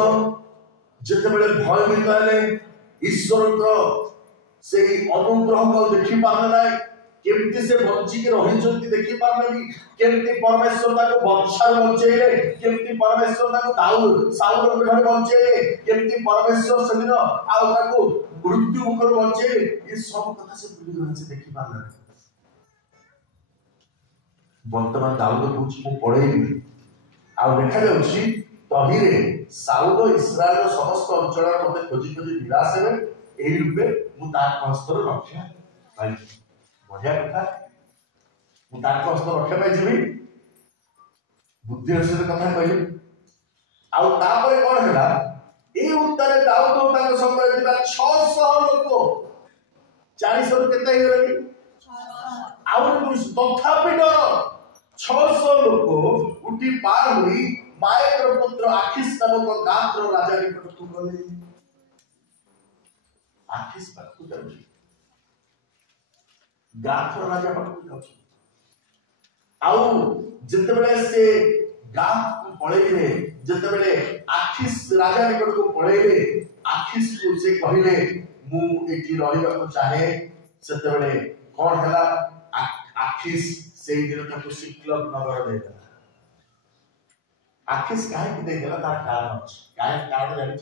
जते बेले भय मिटाले ईश्वर को से अनुग्रह को देखि पारले नाही केमति से बंची के रहिछथि देखि पारले नि केमति परमेश्वर ताको वंशर बंचेले केमति परमेश्वर ताको दाऊद साउल के घरे बंचेले केमति परमेश्वर सेदिन आ ताको मृत्यु मुखर बंचेले ये सब कथा से भूली गले से देखि पारले वर्तमान दाऊद को पढ़ेबी आ देखा जाउछि तहिरे साउल इस्राएल समस्त अंचल मते खोजी खोजी निराश हेबे एही रूपे मु ताक हस्तर रक्षा पाई बढ़िया कथा मु ताक हस्तर रक्षा पाई जेबी बुद्धि हस्तर कथा कहली आ तापरे कोन हैला ए उत्तरे दाऊद ताक संगे थिबा 600 लोक 40 केते हेरली 600 आउ तथापि डर 600 लोक उठी पार हुई मायकर पुत्र आखिस नामक गात्र राजा निकट को गले आखिस पाखु जाउछि गात्र राजा पाखु जाउछि आउ जते बेले से गाथ को पळेले जते बेले आखिस राजा निकट को पळेले आखिस को से कहले मु एठी रहिबा को चाहे सेते बेले कोन हला आखिस सेई दिन ताको सिक्लब नगर देता आखिस काहे कि देला तार कारण अछि काहे कारण जानि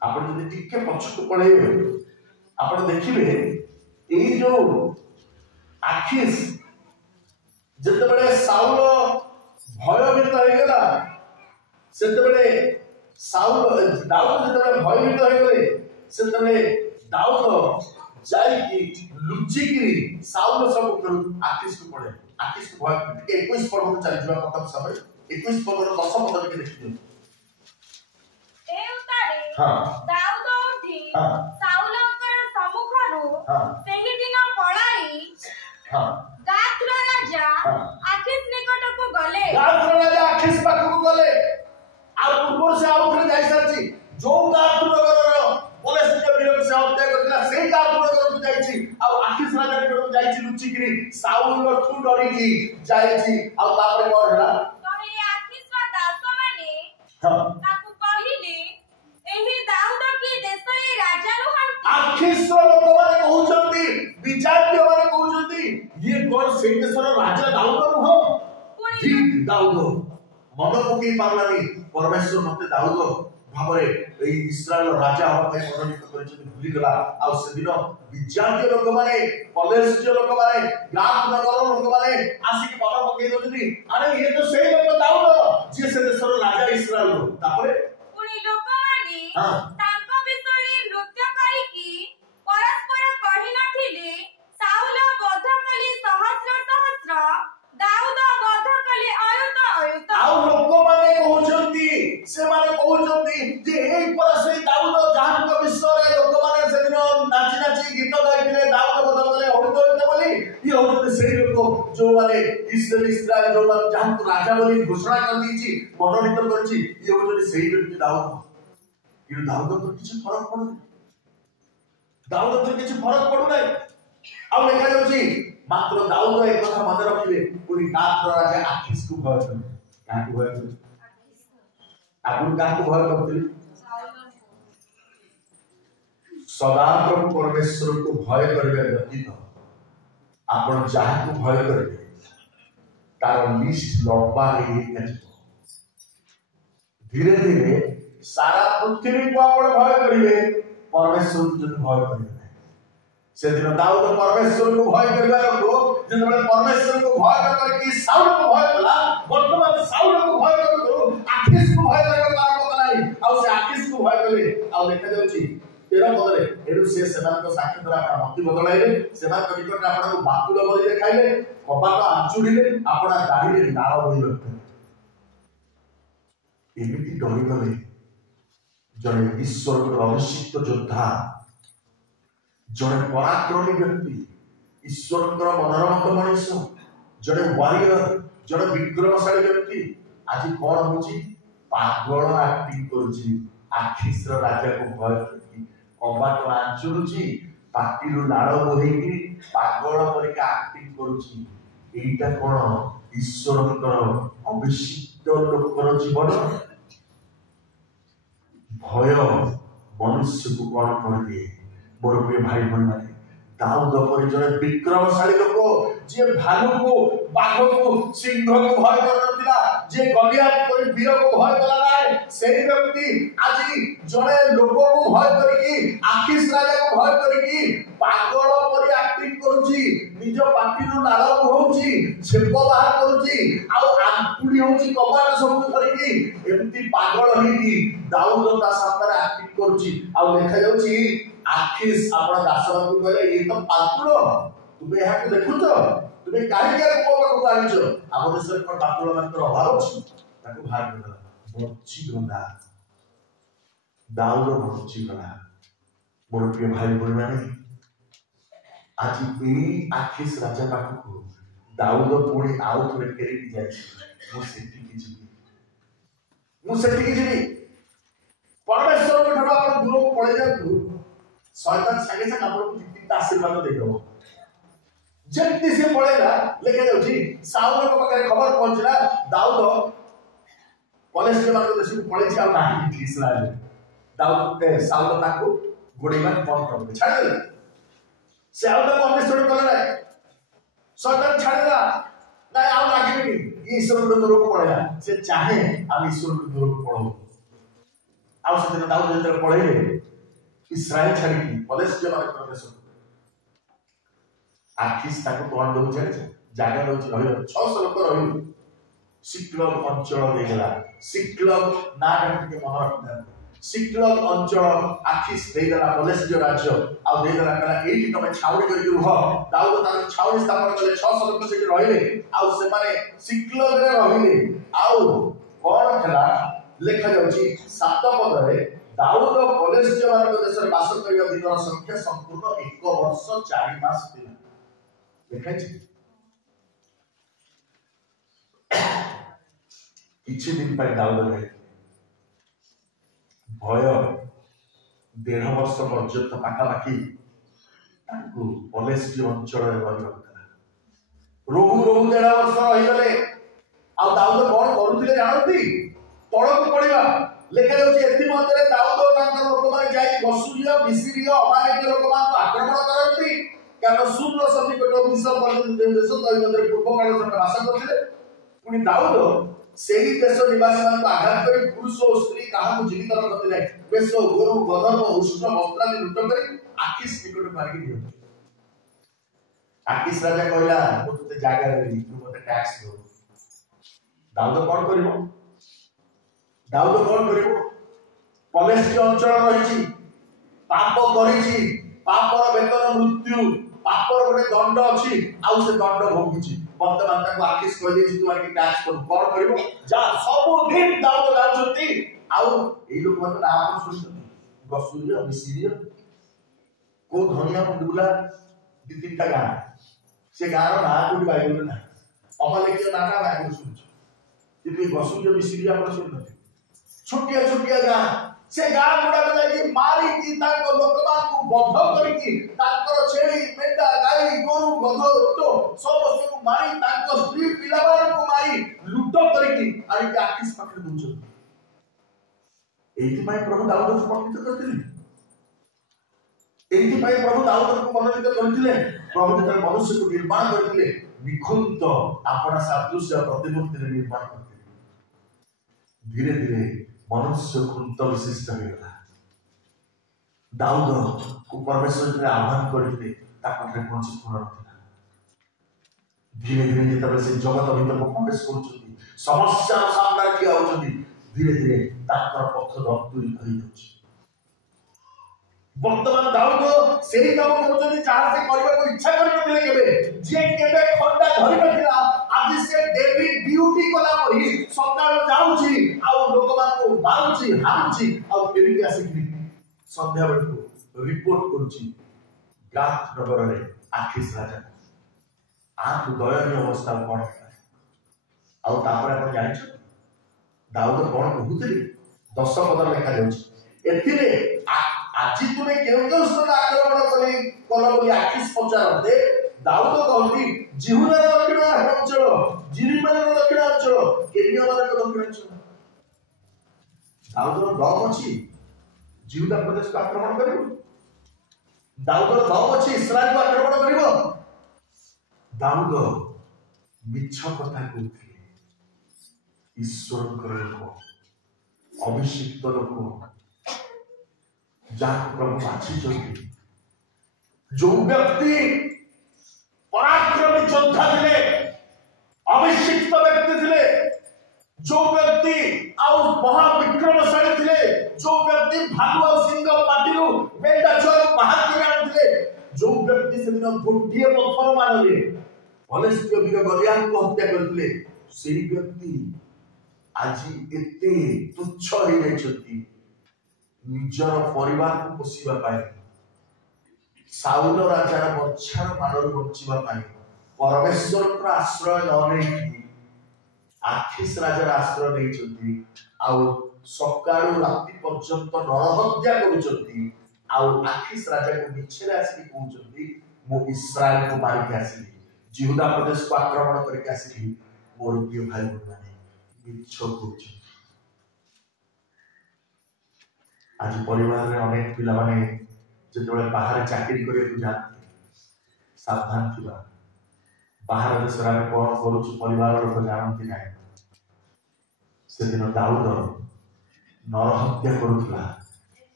आपण जदि टिके पछको पळेबे आपण देखिबे एई जो आखिस जते बेले साउल भयभीत हो गला सेते बेले साउल दाऊद जते बेले भयभीत हो गले सेते बेले दाऊद जाई की लुचि की साउल सब करू आखिस को पड़े आखिस को भय 21 पद में चल जीवा प्रथम समय 21 पद और 10 पद के देखियो ए उतारे हां दाऊद उठी साउलकर सम्मुखरु सेही दिन पळाई गात्र राजा आखिस निकट को गले गात्र राजा आखिस पाख को गले आ पूर्व से आउथरे जाई सरची जो गात्र नगर पुलिस के विरोध से हत्या करला से गात्र नगर को जाईची आ आखिस राजा निकट को जाईची लुचि गिरी साउल ठू डरी की जाईची आ तापर कोन हला कहले आखिस वा दास माने ताकू कहिले एही दाऊद की देशरे राजा रुहंती आखिस लोक माने कहउचंती विचार्य माने कहउचंती ये कोन से देशर राजा दाऊद रुह ठीक दाऊद मन पकई पारलानी परमेश्वर मते दाऊद भाबरे ए इस्राएल राजा होते मनोनीत करिछन भूली गला आ से दिन विचार्य लोक माने कॉलेज लोक माने गात नगर लोक माने आसी के मन पकई दोजनी अरे ये तो सही लोक दाऊद जे से देशर राजा इस्राएल तापरे पुनी लोक माने तांको विषय नृत्य करी की परस्पर कहि नथिले साउल बध कली सहस्र सहस्र दाऊद बध कली अयुत अयुत आ लोक माने कहउचंती से माने कहउचंती जे एई पर से दाऊद जहां को विश्व रे लोक माने से दिन नाची नाची गीत गाइले दाऊद बध कले अयुत अयुत बोली ये होते से लोक जो माने इस्राएल जो माने जहां को राजा बोली घोषणा कर दीची मनोनीत करची ये होते से व्यक्ति दाऊद ये दाऊद को किछ फरक पड़ो दाऊद को किछ फरक पड़ो नै आ देखा जाउची मात्र दाऊद एक कथा मन रखिबे पुनी गात्र राजा आखिस को भय करे का को भय करे आपण का को भय करते सदा प्रभु परमेश्वर को भय करबे व्यतीत आपण जाहा को भय करबे तार लिस्ट लंबा हे धीरे धीरे सारा पृथ्वी को आपण भय करिवे परमेश्वर को जब भय करिवे से दिन दाऊद परमेश्वर को भय करबा लोग जब परमेश्वर को भय करके साउल को भय कला वर्तमान साउल को भय करो आखिस को भय करबा को नाही आ से आखिस को भय कले आ देखा जाउची 13 पदरे एरु से सेना को साक्षी द्वारा आपण मति बदलाइले सेना को निकट आपण को बाकुल बलि देखाइले कपाट आंचुडीले आपण दाढ़ी रे नाळ बहि रखते एमिति डरी गले जने ईश्वर को अभिषिक्त योद्धा जने पराक्रमी व्यक्ति ईश्वर मनोरमत मनुष्य जने वारियर जने विक्रमशाली व्यक्ति आज कौन होची पागल एक्टिंग करूची आखिस राजा को भय करकी कबाट आंचुरुची पाटिरु लाळ बोहिकी पागल परिका एक्टिंग करूची एटा कोन ईश्वर अभिषिक्त लोकर जीवन भय मनुष्य को कौन कर दिए मोर प्रिय भाई बहन माने दाऊद पर जने विक्रमशाली लोक जे भालू को बाघ को सिंह को भय करनतिला जे गलियात पर वीर को भय कला नाय सेही व्यक्ति आज जने लोक को भय करकी आखिस राजा को भय करकी पागल पर एक्टिंग करूची निज पाटिरु लाळ होउची छेप बाहर करूची आ आंकुडी होउची कबाट सब करकी एमती पागल हेकी दाऊद ता सामने एक्टिंग करूची आ लेखा जाउची आखिस आपण दासवन को कहले ये तो पातुलो तुमे यहा को देखुछ तुमे काहे के कोपट को आनिछ आम देश पर पातुलो मात्र अभाव अछि ताको भार कर बच्ची गंदा दाऊद बच्ची गला मोर प्रिय भाई बहन माने आज ए आखिस राजा पाख को दाऊद पुणी आउ थोड़े फेरी जाय मु सेठी की जीवी परमेश्वर को ठबा पर दूर पड़े जातु शैतान संगे संग आपको कितना आशीर्वाद दे दो जल्दी से पड़ेगा लेके जाउची साउल को पाखरे खबर पहुंचला दाऊद कॉलेज के मार्ग देश को पड़े छी आ नाही इस्राएल साउल ताको गोड़ेबा बंद कर छाड़देले से आउ तो अन्वेषण कले ना शैतान छाड़देला ना आउ लागेनी ये ईश्वर को दूर को पड़ेगा से चाहे हम ईश्वर को दूर को पड़ो आउ से दाऊद जब पड़ेले इस्राएल छाड़ी पलेस्तीन वाले प्रदेश आखिस ताको कोन दो जागा दो रहियो 600 लोक रहियो सिक्लग अंचल देला सिक्लग ना के मन रखना सिक्लग अंचल आखिस देला पलेस्तीन राज्य आ देला कला एठी तमे छाउडी करि रुह दाऊद तार छाउडी स्थापन कले 600 लोक सेठी रहिले आ से माने सिक्लग रे रहिले आउ कोन खला लेखा जाउची 7 पद रे दाऊद पलेस्तीन वाले देश रे वास करिया दिनर संख्या संपूर्ण 1 वर्ष 4 मास थिला देखाई किछि दिन पर दाऊद रहे भय 1.5 वर्ष पर्यंत पाखापाखि पलेस्तीन अंचल रोहु रोहु 1.5 वर्ष रहीगले आ दाऊद कौन करुथिले जानती तळक पड़िबा लेखा जाउची एथि मध्यरे दाऊद तांकर लोक माने जाई बसुरिया मिस्रिया अमालेकीय लोक मान आक्रमण करନ୍ତି कारण सूर्य सन्निकट मिस्र पर्यंत देश तई मध्यरे पूर्व काल से वास करथिले पुनी दाऊद सेही देश निवासी मान आघात करी पुरुष और स्त्री काहा को जीवित करते जाय बेस गोरु गदर उष्ण वस्त्रादि लुट करी आखिस निकट मारी दियो आखिस राजा कहला मो तते जागा रे तू मते टैक्स दो दाऊद कोन करिवो पलेस्तीन अंचल रही पाप करी पापर वेतन मृत्यु पापर गोटे दंड अच्छी आउ से दंड भोगी वर्तमान तक आखिस कह दे तू आके टैक्स कर कोन करिवो जा सब दिन दाऊद जाउछती आउ ए लोक मत नाम सुनछती गसुरिया मिसिरिया को धनिया मुडुला दी तीनटा गां से गां रो ना कोडी बाइबल ना अमलेकिय नाका बाइबल सुनछ इति गसुरिया मिसिरिया पर सुनछ छोटिया छोटिया गां से गां गुडा को मारी की ताको लोकमान को बध करी की ताकर छेड़ी मेंढा गाई गोरु गध तो समस्त को मारी ताको स्त्री पिलाबार को मारी लूट करी की आइ के आखिस पकड़ दूछ एथि पई प्रभु दाऊद को मनोनीत करथिले एथि पई प्रभु दाऊद को मनोनीत करथिले प्रभु जब मनुष्य को निर्माण करथिले निखुंत अपना सादृश्य प्रतिमूर्ति निर्माण करथिले धीरे धीरे मनुष्य खुंत विशिष्ट हो गला दाऊद को परमेश्वर ने आह्वान करते ताकरे कौन पूर्ण नथिला धीरे धीरे जेतबे से जगत भीतर प्रवेश करछथि समस्या सामना किया होछथि धीरे धीरे ताकर पथ दत्तुरी भई जाउछि वर्तमान दाऊद सेही काम करछथि जहाँ से करबा को इच्छा करनथिले केबे जे केबे खंडा धरि नथिला आज से डेविड ड्यूटी कला परी सकाळ जाउछि आ लोकमान को मारुछि हारुछि आ फेरि आसी संध्या बेलको रिपोर्ट करुछि गात नगर रे आखिस राजा आंख दयनीय अवस्था कोन आ तापर आपण जानिछ दाऊद कोन कहूतिले 10 पद लेखा जाउछि एथिरे আজি তুমি কেউ কেউ স্থানে আক্রমণ কলি কল বলি আখিস পচারতে দাউদ কহতি জিহুদার দক্ষিণ অঞ্চল জিরিমানের দক্ষিণ অঞ্চল কেনিয়ামানের দক্ষিণ অঞ্চল দাউদর দম ଅଛି জিহুদা প্রদেশକୁ আক্রমণ କରିବ দাউদর দম ଅଛି ইসরাଏଲକୁ আক্রমণ କରିବ ଦାଉଦ ମିଛ କଥା କହୁଥିଲେ ଈଶ୍ୱରଙ୍କର ଲୋକ ଅଭିଷିକ୍ତ ଲୋକ जहाँ प्रभु बाछी जो व्यक्ति पराक्रमी योद्धा थे अभिषिक्त व्यक्ति थे जो व्यक्ति आउ महाविक्रमशाली थे जो व्यक्ति भालु और सिंह पाटिल मेंढा छुआ बाहर कर आते जो व्यक्ति से गोटे पत्थर मारे पलेस्तीन वीर गलियान को हत्या करते से व्यक्ति आज एते तुच्छ हो जाइछथि निजर परिवार को पोषिबा पाए साउल राजा बच्छार मानर बचिबा पाए परमेश्वर को आश्रय न नै आखिस राजा आश्रय नै छथि आउ सकाळु राति पर्यंत नरहत्या करूछथि आउ आखिस राजा को मिछरे आसी कहउछथि मो इस्राएल को मार के आसी जिहुदा प्रदेश को आक्रमण करके आसी मोर प्रिय भाई माने मिछ कहउछ आज परिवार में अनेक पिला माने जो बाहर चाकरी करने जाते सावधान थिबा। बाहर देश में कौन करूँ परिवार लोग जानती ना। से दिन दाऊद नरहत्या करुला,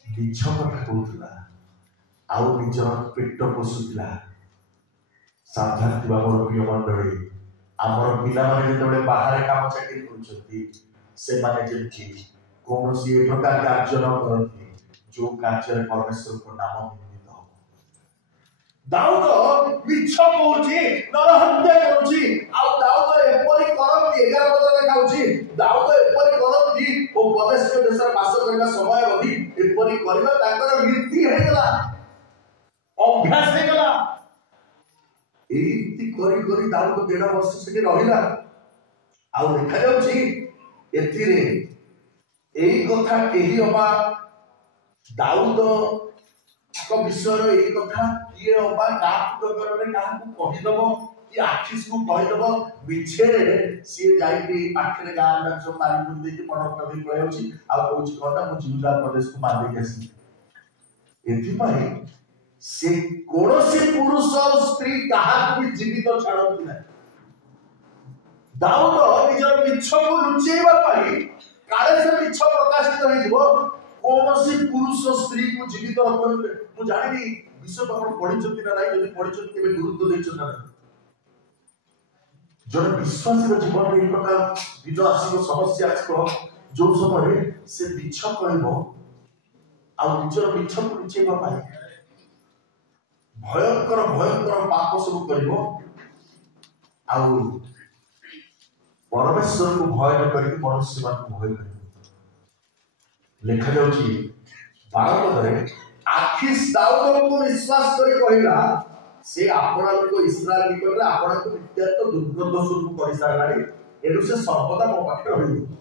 मिछ कथा कहूला, आउ निजर पेट पोषुला। सावधान थिबा मोर प्रिय मंडली। आमर पिला माने जेतेबेले बाहर काम चाकरी करूछंती से माने जेति कोनोसी एक प्रकार कार्य न करती जो कार्य परमेश्वर को नाम निमित्त हो। दाऊद मिछ कहूची, नरहत्या करूची, आउ दाऊद एपरि करती 11 पद देखाउची। दाऊद एपरि करती ओ पदेश देश वास करबा समय अवधि एपरि करबा ताकर रीति हेगला, अभ्यास हेगला। एति करी करी दाऊद 1.5 वर्ष से रहिला। आउ देखा जाउची एथिरे एई कथा केही अबा दाऊद को विषय एई कथा किए अबा काकु करने काकु कहि दबो कि आखिस को कहि दबो बिछेरे सी जाई के पाखरे गां में सब मारी बुंदी कि पढ़ कर दे पळेउची आ कहूची कोना मु जिहुदा प्रदेश को मार दे आसी। एथि पई से कोनोसी पुरुष स्त्री काहाकु भी जीवित छाड़ती ना। दाऊद निजर मिछ को लुचेबा पई काले से मिछ प्रकाशित होई जीवो कोनोसी पुरुष स्त्री को जीवित रखते मु जानि विश्व आपण पढिचंती ना नाही यदि पढिचंती केबे गुरुत्व दैछन ना। जन विश्वासी जीवन में एक प्रकार दिन आसीबो समस्या आसीबो जो समय से मिछ कहबो आ निजर मिछ को लुचेबा पई भयंकर भयंकर पाप सब करिवो आउ परमेश्वर को भय न करी मनुष्य मान को भय करिवो। लिखा जाउची 12 पदरे आखिस दाऊद को विश्वास करी कहिला से आपना को इस्राएल निकटले आपना को नित्यात दुर्गंध स्वरूप करि सारलानी एरु से सर्वदा मो पाखे रहिबो।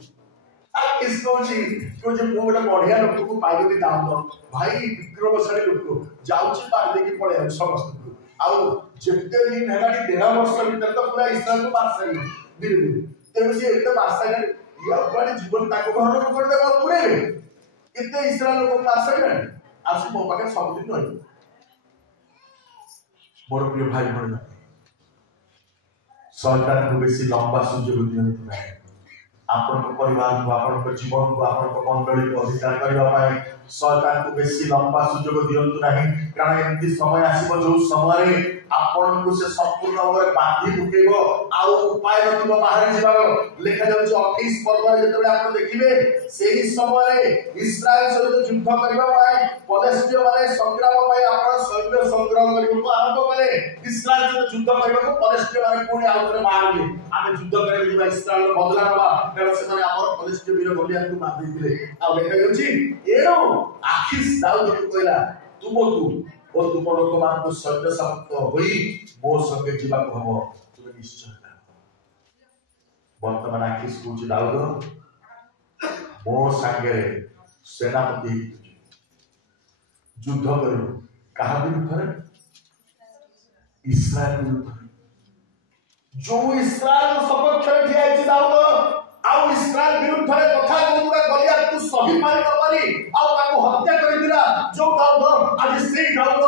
आखिस कोची को जे मो बडा बढ़िया लोक को पाइबे दाऊद भाई विक्रमशाली लोक जाउची मार देकी पळे समस्त को आउ जेते दिन हेलानी 1.5 वर्ष भीतर तो पूरा इस्राएल को मार सारी धीरे धीरे तेरे से एकदम मार सारी या बड़ी जीवन ताको घर को पड़ देबा पूरे कितने इस्राएल को मार सारी आसी मो पाखे सब दिन रही। मोर प्रिय भाई बहन शैतान को बेसी लंबा सुजोग दियंतु नाही। आपन परिवार को आपन जीवन को आपन मंडली को अधिकार करबा पाए शैतान को बेसी लंबा सुजोग दियंतु नाही। कारण एमती समय आसीबो जो समय आपन को से संपूर्ण भाବରେ बांधी मुकेबो आउ उपाय नथिबो बाहर जिबारो। लेखा जाउछ 28 पर्व जेतबे आपण देखिबे सेही समय इस्राएल सहित युद्ध करबा पाए पलेस्टीन माने संग्राम पाए आपण सैन्य संग्राम करबो आरंभ कले। इस्राएल सहित युद्ध करबो पलेस्टीन माने पुणी आउतरे मारले आमे युद्ध करे जिबा इस्राएल बदला नबा कारण से माने आपण पलेस्टीन वीर गोलियात को मार देथिले। आ लेखा जाउछ एरो आखिस दाऊद को कहला तुमकु ओ तुम लोक मान को सत्य समत होई मो संगे जीवा को हबो तुम निश्चय वर्तमान आखिस को दाऊद मो संगे सेनापति युद्ध करू कहा विरुद्ध इस्राएल विरुद्ध जो इस्राएल सपक्ष ठिया दाऊद आउ इस्राएल विरुद्ध कथा कहूला गलियात तू सही मारि न पारी आउ ताको हत्या करि दिला जो दाऊद आज से दाऊद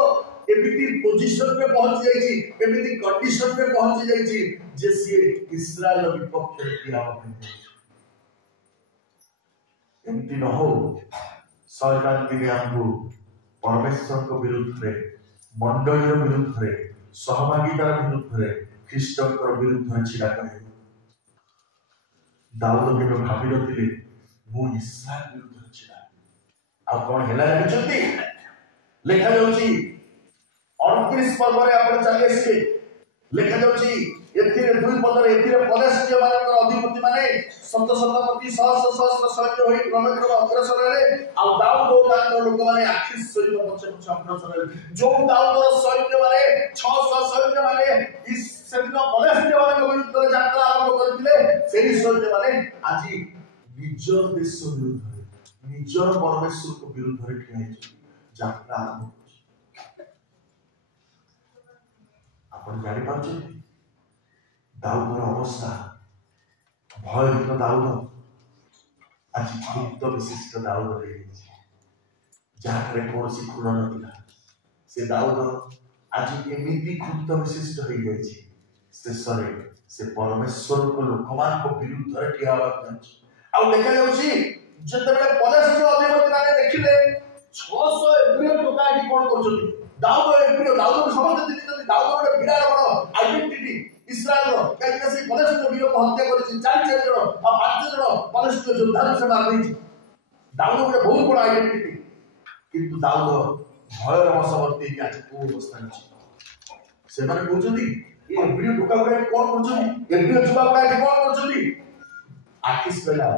एमिति पोजीशन पे पहुंच जाईची एमिति कंडीशन पे पहुंच जाईची जे से इस्राएल विपक्ष ठिया होते एमिति न हो शैतान दिने हमको परमेश्वर को विरुद्ध रे मंडली विरुद्ध रे सहभागितार विरुद्ध रे ख्रीष्टन को विरुद्ध रे छिड़ा करे। दाऊद के भाबी रथिले मु इस्राएल विरुद्ध छिड़ा आ कोन हेला जानिछथि लेखा जाउची 29 पर्व रे आपण चली आसी लेखा जाउची एथिरे 2 पद रे एथिरे पलेस्टीन मानकर अधिपति माने शत शतपति सहस्र सहस्र सैन्य होई क्रम क्रम अग्रसर रे आ दाऊद ओ तांकर लोक माने आखिस सहित पछे पछे अग्रसर रे जो दाऊदर सैन्य माने 600 सैन्य माने इस सेदिन पलेस्टीन मानकर विरुद्ध रे यात्रा आरंभ करथिले सेही सैन्य माने आजि निजर देश विरुद्ध निजर परमेश्वर को विरुद्ध रे ठिया यात्रा आरंभ आपण जानि पाछे दाऊदर अवस्था भयभीत दाऊद आज भक्त विशिष्ट दाऊद रही जहाँ कौन सी खुण ना से दाऊद आज एमती कृत विशिष्ट हो गई शेष से परमेश्वर को लोक मान विरुद्ध ठिया देखा जिते पदार्थ अधिपति मैंने देखिले 600 एप्रिल टका कौन कर दाऊद एप्रिल दाऊद समस्त देखते दाऊद गोटे विराट बड़ आइडेंटिटी इस्राएल कहीं से पदार्थ वीर को हत्या कर 4 जन और 5 जन पदार्थ योद्धा से मार दाऊद गोटे बहुत बड़ आइडेंटिटी किंतु दाऊद भयर वशवर्ती आज को अवस्था से कहते ये एप्रिल टका गुड़ा कौन कर एप्रिल जुआ गुड़ा कौन कर आखिस कहला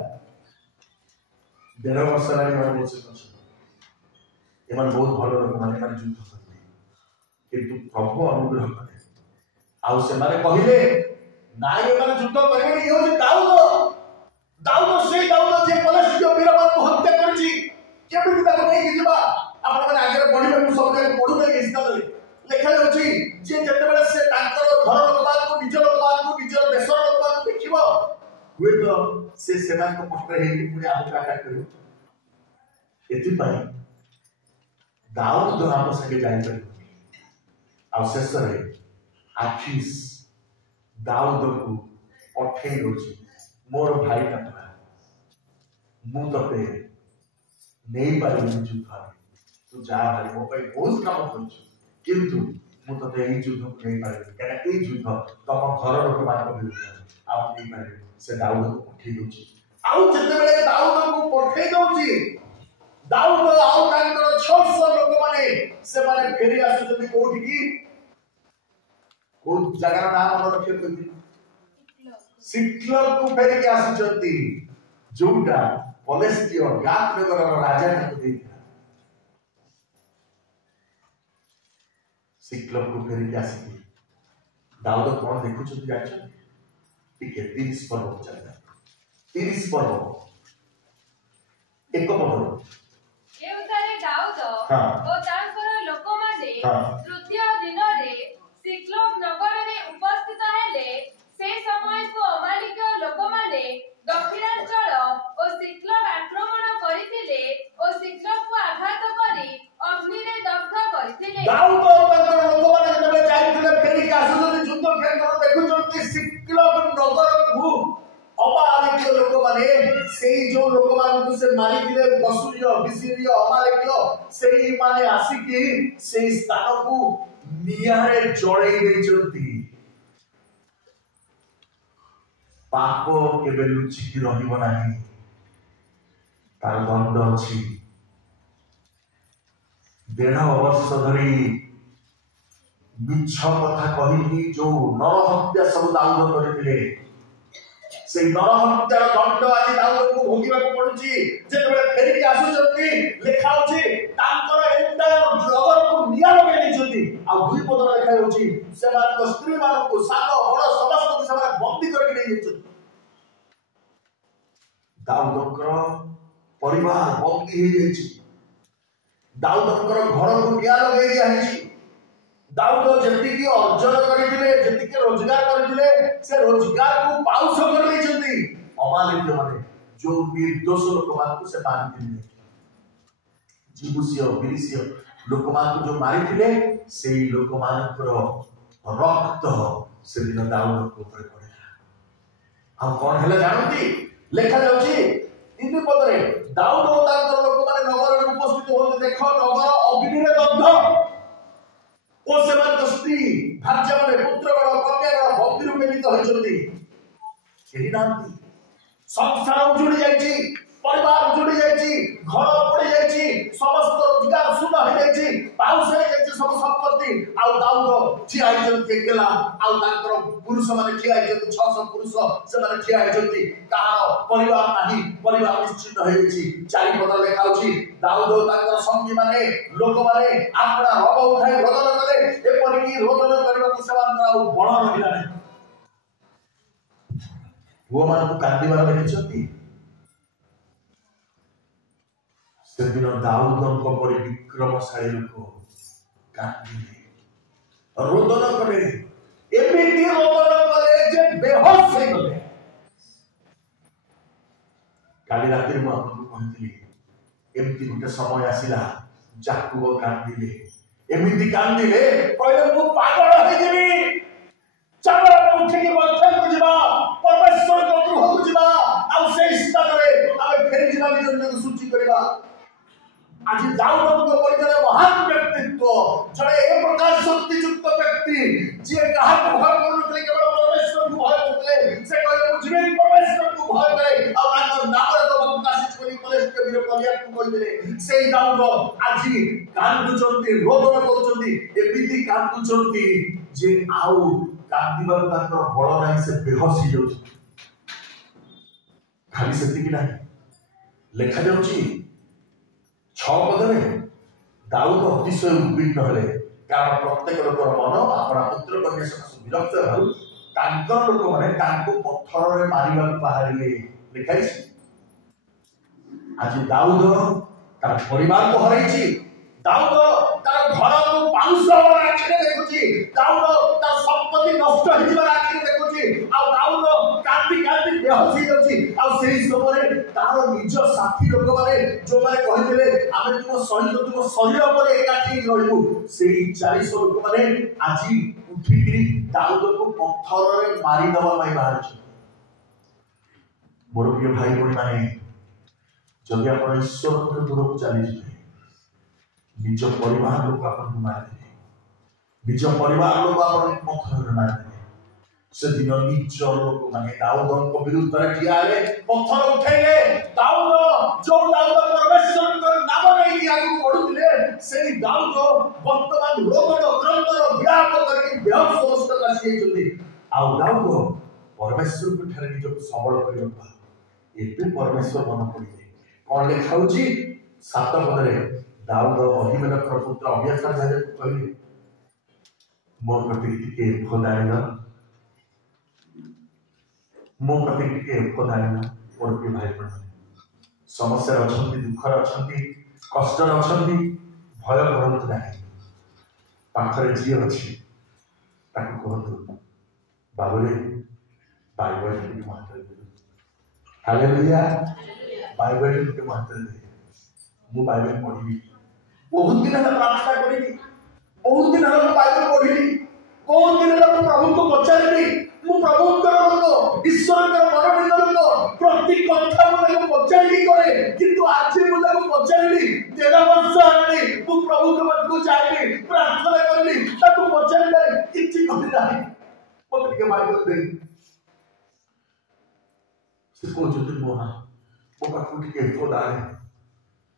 1.5 वर्ष एम बहुत भल लोक मैंने युद्ध करते किंतु प्रभु अनुग्रह कले आउ से कहले ना ये युद्ध करेंगे ये हूँ दाऊद दाऊद से दाऊद जे पलस्तीन वीर मान को हत्या करछि केमिति ताको नहीं जिबा आपण माने आगे बढ़िबे को सब जगह पढु नहीं इस्ताले लेखा होछि जे जते बेले से तांकर घर लोकमान को निज लोकमान को निज देश लोकमान को देखिबो हुए तो से सेना को पकड़ हे पुरे आउ अटैक करू एति पई दाऊद हम संगे जाई पर आ शेष रे आखिस दाऊद को पठे होछि मोर भाई टका मु तते नहीं पारि युद्ध तू जा भाई मो भाई बहुत काम कर किंतु मु तते এই যুদ্ধ नहीं पारि कारण এই যুদ্ধ तम घर लोक मान विरुद्ध आ नहीं पारि से दाऊद को पठे दोछि आउ जते बेले दाऊद को पठे दोछि दाऊद आउ तांकर 600 लोक माने से माने फेरी आसुଛନ୍ତି कोठी की को जगह नाम मन रखे कोठी सिक्लर को फेरी के आसुଛନ୍ତି जोटा पलेस्टिन गात नगर राजा को देता सिक्लर को फेरी के आसी दाऊद कौन देखु छु जाछ ठीक है 30 पर्व चलता 30 पर्व एक पद एउतारे दाऊद ओ तांकर लोक माने तृतीय दिन रे सिक्लर नगर रे उपस्थित हेले से समय को अमालिक लोक माने दक्षिणांचल ओ सिक्लर आक्रमण करिथिले ओ सिक्लर को आघात करी अग्नि रे दग्ध करिथिले दाऊद तांकर लोक माने जबे जाइथिले फेरी के आसुଛନ୍ତି युद्ध क्षेत्र देखुଛନ୍ତି सिक्लर नगर को अमालिक लोक माने सेई जो लोक मान को से मारिथिले बसुरिय बिसिरिय अमालिक सेई माने आसीकी सेई स्थान को नियारे जळै दैछंती पाप केबे लुचिकी रहिबो नाही तार दंड अछि 1.5 वर्ष धरी मिछ कथा कहिकी जो नरहत्या सब दाऊद करथिले से नरहत्यार दंड आज दाऊद को भोगिबा को पडुची जेबे फेरी के आसुचंती लेखा होची तांकर एंटायर नगर को निया लगे दैछंती आ दुई पद लेखा होची सेमान को स्त्री मान को सानो बड़ समस्त को सेमान बंदी करके नै दैछंती दाऊदकर परिवार बंदी हो जाइछि दाऊदकर घर को निया लगे दिया है दाऊद जेतिकी अर्जन करथिले जेतिकी रोजगार करथिले से रोजगार को पाउस कर दैछंती अमालिक माने जो निर्दोष लोक मान को से मारिथिले जीबुसियो बिरिसियो लोक मान को जो मारिथिले सेई लोक मानकर रक्त से दिन दाऊद को ऊपर पड़ेला हम कोन हेले जानती लेखा जाउची 3 पद रे दाऊद ओ तांकर लोक माने नगर रे उपस्थित होते देखो नगर अग्नि रे दग्ध ओ सेमान स्त्री भार्या माने पुत्र बड़ कन्या बड़ बंदी रूपे नित होइछंती केही नांती संसार उजुड़ी जाइछि परिवार उजुड़ी जाइछि घर पड़ी जाइछि समस्त रोजगार शून्य हो जाइछि पाउस हो जाइछि सब संपत्ति आउ दाऊद ठिया आइछंती केला आउ तांकर पुरुष माने ठिया आइछंती 600 पुरुष से माने ठिया आइछंती कहार परिवार नाही परिवार निश्चित हो जाइछि 4 पद लेखा होछि दाऊद तांकर संगी माने लोक माने आपना रब उठाई रोदन कले एपरि की रोदन करबा को सेमान आउ बण रहिला नै वो मान को कांदीबार देखिछंती से दिन दाऊद को परि विक्रमशाली लोक कांदिले रोदन कले एमिति रोदन कले जे बेहोश हो गले काली राति में आपको कहती एमती गोटे समय आसला ଯାକୁବ କାନ୍ଦିଲେ, ଏମିତି କାନ୍ଦିଲେ କହିଲେ ମୁଁ ପାଗଳ ହେଇଯିବି, ଚାଲ ଆମେ ଉଠିକି ବୈଠକକୁ ଯିବା, ପରମେଶ୍ୱରଙ୍କ ଗୃହକୁ ଯିବା, ଆଉ ସେଇ ସ୍ଥାନରେ ଆମେ ଫେରିଯିବା, ନିଜ ନିଜକୁ ସୂଚି କରିବା। ଆଜି ଦାଉଦଙ୍କ ପରି ଜଣେ ମହାନ ବ୍ୟକ୍ତିତ୍ୱ, ଜଣେ ଏ ପ୍ରକାର ଶକ୍ତିଯୁକ୍ତ ବ୍ୟକ୍ତି ଯିଏ କାହାକୁ ଭୟ କରୁନଥିଲେ, କେବଳ ପରମେଶ୍ୱରଙ୍କୁ ଭୟ କରୁଥିଲେ। ସେ କହିଲେ ମୁଁ ଯିବି ପରମେଶ୍ୱରଙ୍କୁ ଭୟ କରେ, ଆଉ ତାଙ୍କ ନାମରେ ତ ପ୍ରକାଶିତ କରି କଲେଜରେ କରିବାକୁ କହିଥିଲେ। ସେଇ ଦାଉଦ ଆଜି କାନ୍ଦୁଛନ୍ତି, ରୋଦନ କରୁଛନ୍ତି, ଏମିତି କାନ୍ଦୁଛନ୍ତି ଯେ ଆଉ କାନ୍ଦିବାକୁ ତାଙ୍କର ବଳ ନାହିଁ, ସେ ବେହୋସ ହେଇଯାଉଛନ୍ତି। ଖାଲି ସେତିକି ନାହିଁ, ଲେଖାଯାଉଛି 6 ପଦରେ ଦାଉଦ ଅତିଶୟ ଉଦ୍ବିଗ୍ନ ହେଲେ, କାରଣ ପ୍ରତ୍ୟେକ ଲୋକର ମନ ଆପଣା ପୁତ୍ର କନ୍ୟା ସକାଶେ ବିରକ୍ତ ହେବାରୁ ତାଙ୍କର ଲୋକମାନେ ତାଙ୍କୁ ପଥରରେ ମାରିବାକୁ ବାହାରିଲେ। ଲେଖାଇଛି ଆଜି ଦାଉଦ ତାର ପରିବାରକୁ ହରାଇଛି, ଦାଉଦ ତାର ଘରକୁ ପାଉଁଶ ଆଖିରେ ଦେଖୁଛି, ଦାଉଦ ତାର ସମ୍ପତ୍ତି ନଷ୍ଟ ହେଇଯିବାର ଆଖିରେ ଦେଖୁଛି, ଆଉ ଦାଉଦ କାନ୍ଦି କାନ୍ଦି ବେହୋସ ହେଇଯାଉଛି। ଆଉ ସେଇ ସମୟରେ ତାର ନିଜ ସାଥୀ ଲୋକମାନେ ଯୋଉମାନେ କହିଥିଲେ ଆମେ ତୁମ ସହିତ ତୁମ ଶରୀର ଉପରେ ଏକାଠି ରହିବୁ, ସେଇ 400 ଲୋକମାନେ ଆଜି ଉଠିକିରି ଦାଉଦକୁ ପଥରରେ ମାରିଦେବା ପାଇଁ ବାହାରିଛନ୍ତି। ମୋର ପ୍ରିୟ ଭାଇ ଭଉଣୀ ମାନେ, ଯଦି ଆପଣ ଈଶ୍ୱରଙ୍କ ଦୂରକୁ ଚାଲିଯିବେ, ନିଜ ପରିବାର ଲୋକ ଆପଣଙ୍କୁ ମାରିଦେବେ, ନିଜ ପରିବାର ଲୋକ ଆପଣଙ୍କୁ ପଥରରେ ମାରିଦେବେ। ସେଦିନ ନିଜ ଲୋକମାନେ ଦାଉଦଙ୍କ ବିରୁଦ୍ଧରେ ଠିଆ ହେଲେ, ପଥର ଉଠେଇଲେ। ଦାଉଦ ଯୋଉ ଦାଉଦ ପରମେଶ୍ୱରଙ୍କ ନାମ ନେଇକି ଆଗକୁ ବଢୁଥିଲେ, ସେଇ ଦାଉଦ ବର୍ତ୍ତମାନ ରୋଗର କ୍ରନ୍ଦର ବିଳାପ କରିକି ବେହୋସ ଅବସ୍ଥାକୁ ଆସିଯାଇଛନ୍ତି। ଆଉ ଦାଉଦ ପରମେଶ୍ୱରଙ୍କ ଠାରେ ନିଜକୁ ସବଳ କରିବାକୁ ଏବେ ପରମେଶ୍ୱର ମନେ ପଡ଼ିଲେ। କଣ ଲେଖା ହଉଛି 7 ପଦରେ, ଦାଉଦ ଅହିମେଲେକର ପୁତ୍ର ଅବିଆତାର ଯାହାକୁ କହିଲେ, ମୋ କତିକି ଟିକେ ଏଫୋଦ ଆଣିଲ, ମୋ କତିକି ଟିକେ ଏଫୋଦ ଆଣିଲ। ମୋର ପ୍ରିୟ ଭାଇ ଭଉଣୀ, ସମସ୍ୟାରେ ଅଛନ୍ତି, ଦୁଃଖରେ ଅଛନ୍ତି, କଷ୍ଟରେ ଅଛନ୍ତି, ଭୟ କରନ୍ତୁ ନାହିଁ। ପାଖରେ ଯିଏ ଅଛି ତାକୁ କୁହନ୍ତୁ, ବାବୁରେ ବାଇବଲ ଟିକେ ମୋ ହାତରେ ଦେବେ, ହାଲେଲୁୟା, ବାଇବଲ ଟିକେ ମୋ ହାତରେ ଦେବେ, ମୁଁ ବାଇବଲ ପଢିବି। ବହୁତ ଦିନ ହେଲା ପ୍ରାର୍ଥନା କରିବି, ବହୁତ ଦିନ ହେଲା ମୁଁ ବାଇବଲ ପଢିଲି, ବହୁତ ଦିନ ହେଲା ମୁଁ ପ୍ରଭୁଙ୍କୁ ପଚାରିଲି। ମୁଁ ପ୍ରଭୁଙ୍କର ଲୋକ, ଈଶ୍ୱରଙ୍କର ମନୋନୀତ ଲୋକ, ପ୍ରତି କଥା ମୁଁ ତାକୁ ପଚାରିକି କରେ, କିନ୍ତୁ ଆଜି ମୁଁ ତାକୁ ପଚାରିଲି। 13 ବର୍ଷ ହେଲାଣି ମୁଁ ପ୍ରଭୁଙ୍କ ପାଖକୁ ଯାଇଲି, ପ୍ରାର୍ଥନା କରିଲି, ତାକୁ ପଚାରିଲେ କିଛି କହି ନାହିଁ। ମତେ ଟିକେ ବାଇବଲ ଦେଇ, ସେ କହୁଛନ୍ତି ମୋ ପାଖକୁ ଟିକେ ଏଫୋଦ ଆଣେ।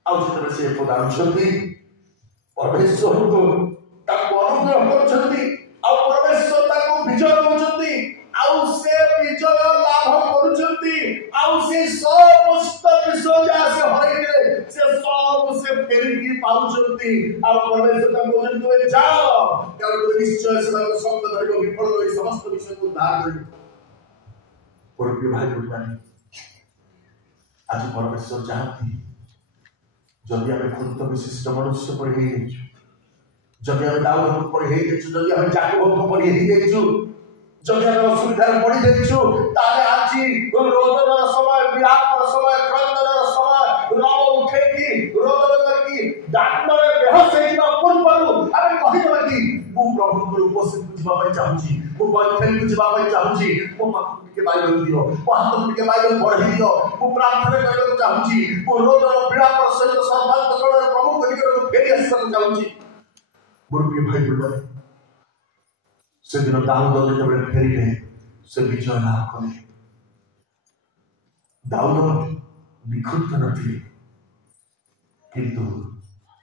ଆଉ ଯେତେବେଳେ ସେ ଏଫୋଦ ଆଣୁଛନ୍ତି, ପରମେଶ୍ୱରଙ୍କୁ ତାକୁ ଅନୁଗ୍ରହ କରୁଛନ୍ତି, ଆଉ ପରମେଶ୍ୱର ତାକୁ ବିଜୟ ଦଉଛନ୍ତି, ଆଉ ସେ ବିଜୟ ଲାଭ କରୁଛନ୍ତି, ଆଉ ସେ ସମସ୍ତ ବିଷୟ ଯାହା ସେ ହରାଇଥିଲେ ସେ ସବୁ ସେ ଫେରିକି ପାଉଛନ୍ତି। ଆଉ ପରମେଶ୍ୱର ତାଙ୍କୁ କହୁଛନ୍ତି ତୁମେ ଯାଅ, କାରଣ ତୁମେ ନିଶ୍ଚୟ ସେମାନଙ୍କ ଶବ୍ଦ ଧରିବ, ବିଫଳ ହୋଇ ସମସ୍ତ ବିଷୟକୁ ଉଦ୍ଧାର କରିବ। ମୋର ପ୍ରିୟ ଭାଇ ଭଉଣୀମାନେ, ଆଜି ପରମେଶ୍ୱର ଚାହାନ୍ତି ଯଦି ଆମେ ଖୁଦ ବିଶିଷ୍ଟ ମନୁଷ୍ୟ ପରି ହେଇଯାଇଛୁ, ଯଦି ଆମେ ଦାଉଦଙ୍କ ପରି ହେଇଯାଇଛୁ, ଯଦି ଆମେ ଯାକୁବଙ୍କ ପରି ହେଇଯାଇଛୁ, ଯଦି ଆମେ ଅସୁବିଧାରେ ପଡିଯାଇଛୁ, ତାହେଲେ ଆଜି ରୋଦନର ସମୟ, ବିଳାପର ସମୟ, କ୍ରନ୍ଦନର ସମୟ, ରବ ଉଠେଇକି ରୋଦନ କରିକି ଦାଣ୍ଡରେ ବେହୋସ ହେଇଯିବା ପୂର୍ବରୁ ଆମେ କହିଦେବା କି ମୁଁ ପ୍ରଭୁଙ୍କର ଉପସ୍ଥିତିକୁ ଯିବା ପାଇଁ ଚାହୁଁଛି, ମୁଁ ବୈଠକକୁ ଯିବା ପାଇଁ ଚାହୁଁଛି, ମୋ ପାଖକୁ ଟିକେ ବାଇବଲ ଦିଅ, ମୋ ହାତକୁ ଟିକେ ବାଇବଲ ପଢେଇ ଦିଅ, ମୁଁ ପ୍ରାର୍ଥନା କରିବାକୁ ଚାହୁଁଛି, ମୁଁ ରୋଦନ ବିଳାପର ସହିତ ସର୍ବାନ୍ତକରଣରେ ପ୍ରଭୁଙ୍କ ନିକଟକୁ ଫେରି ଆସିବାକୁ ଚାହୁଁଛି। ମୋର ପ୍ରିୟ ଭାଇ ଭଉଣୀ, ସେଦିନ ଦାଉଦ ଯେତେବେଳେ ଫେରିଲେ, ସେ ବିଜୟ ଲାଭ କଲେ। ଦାଉଦ ନିଖୁଁତ ନଥିଲେ, କିନ୍ତୁ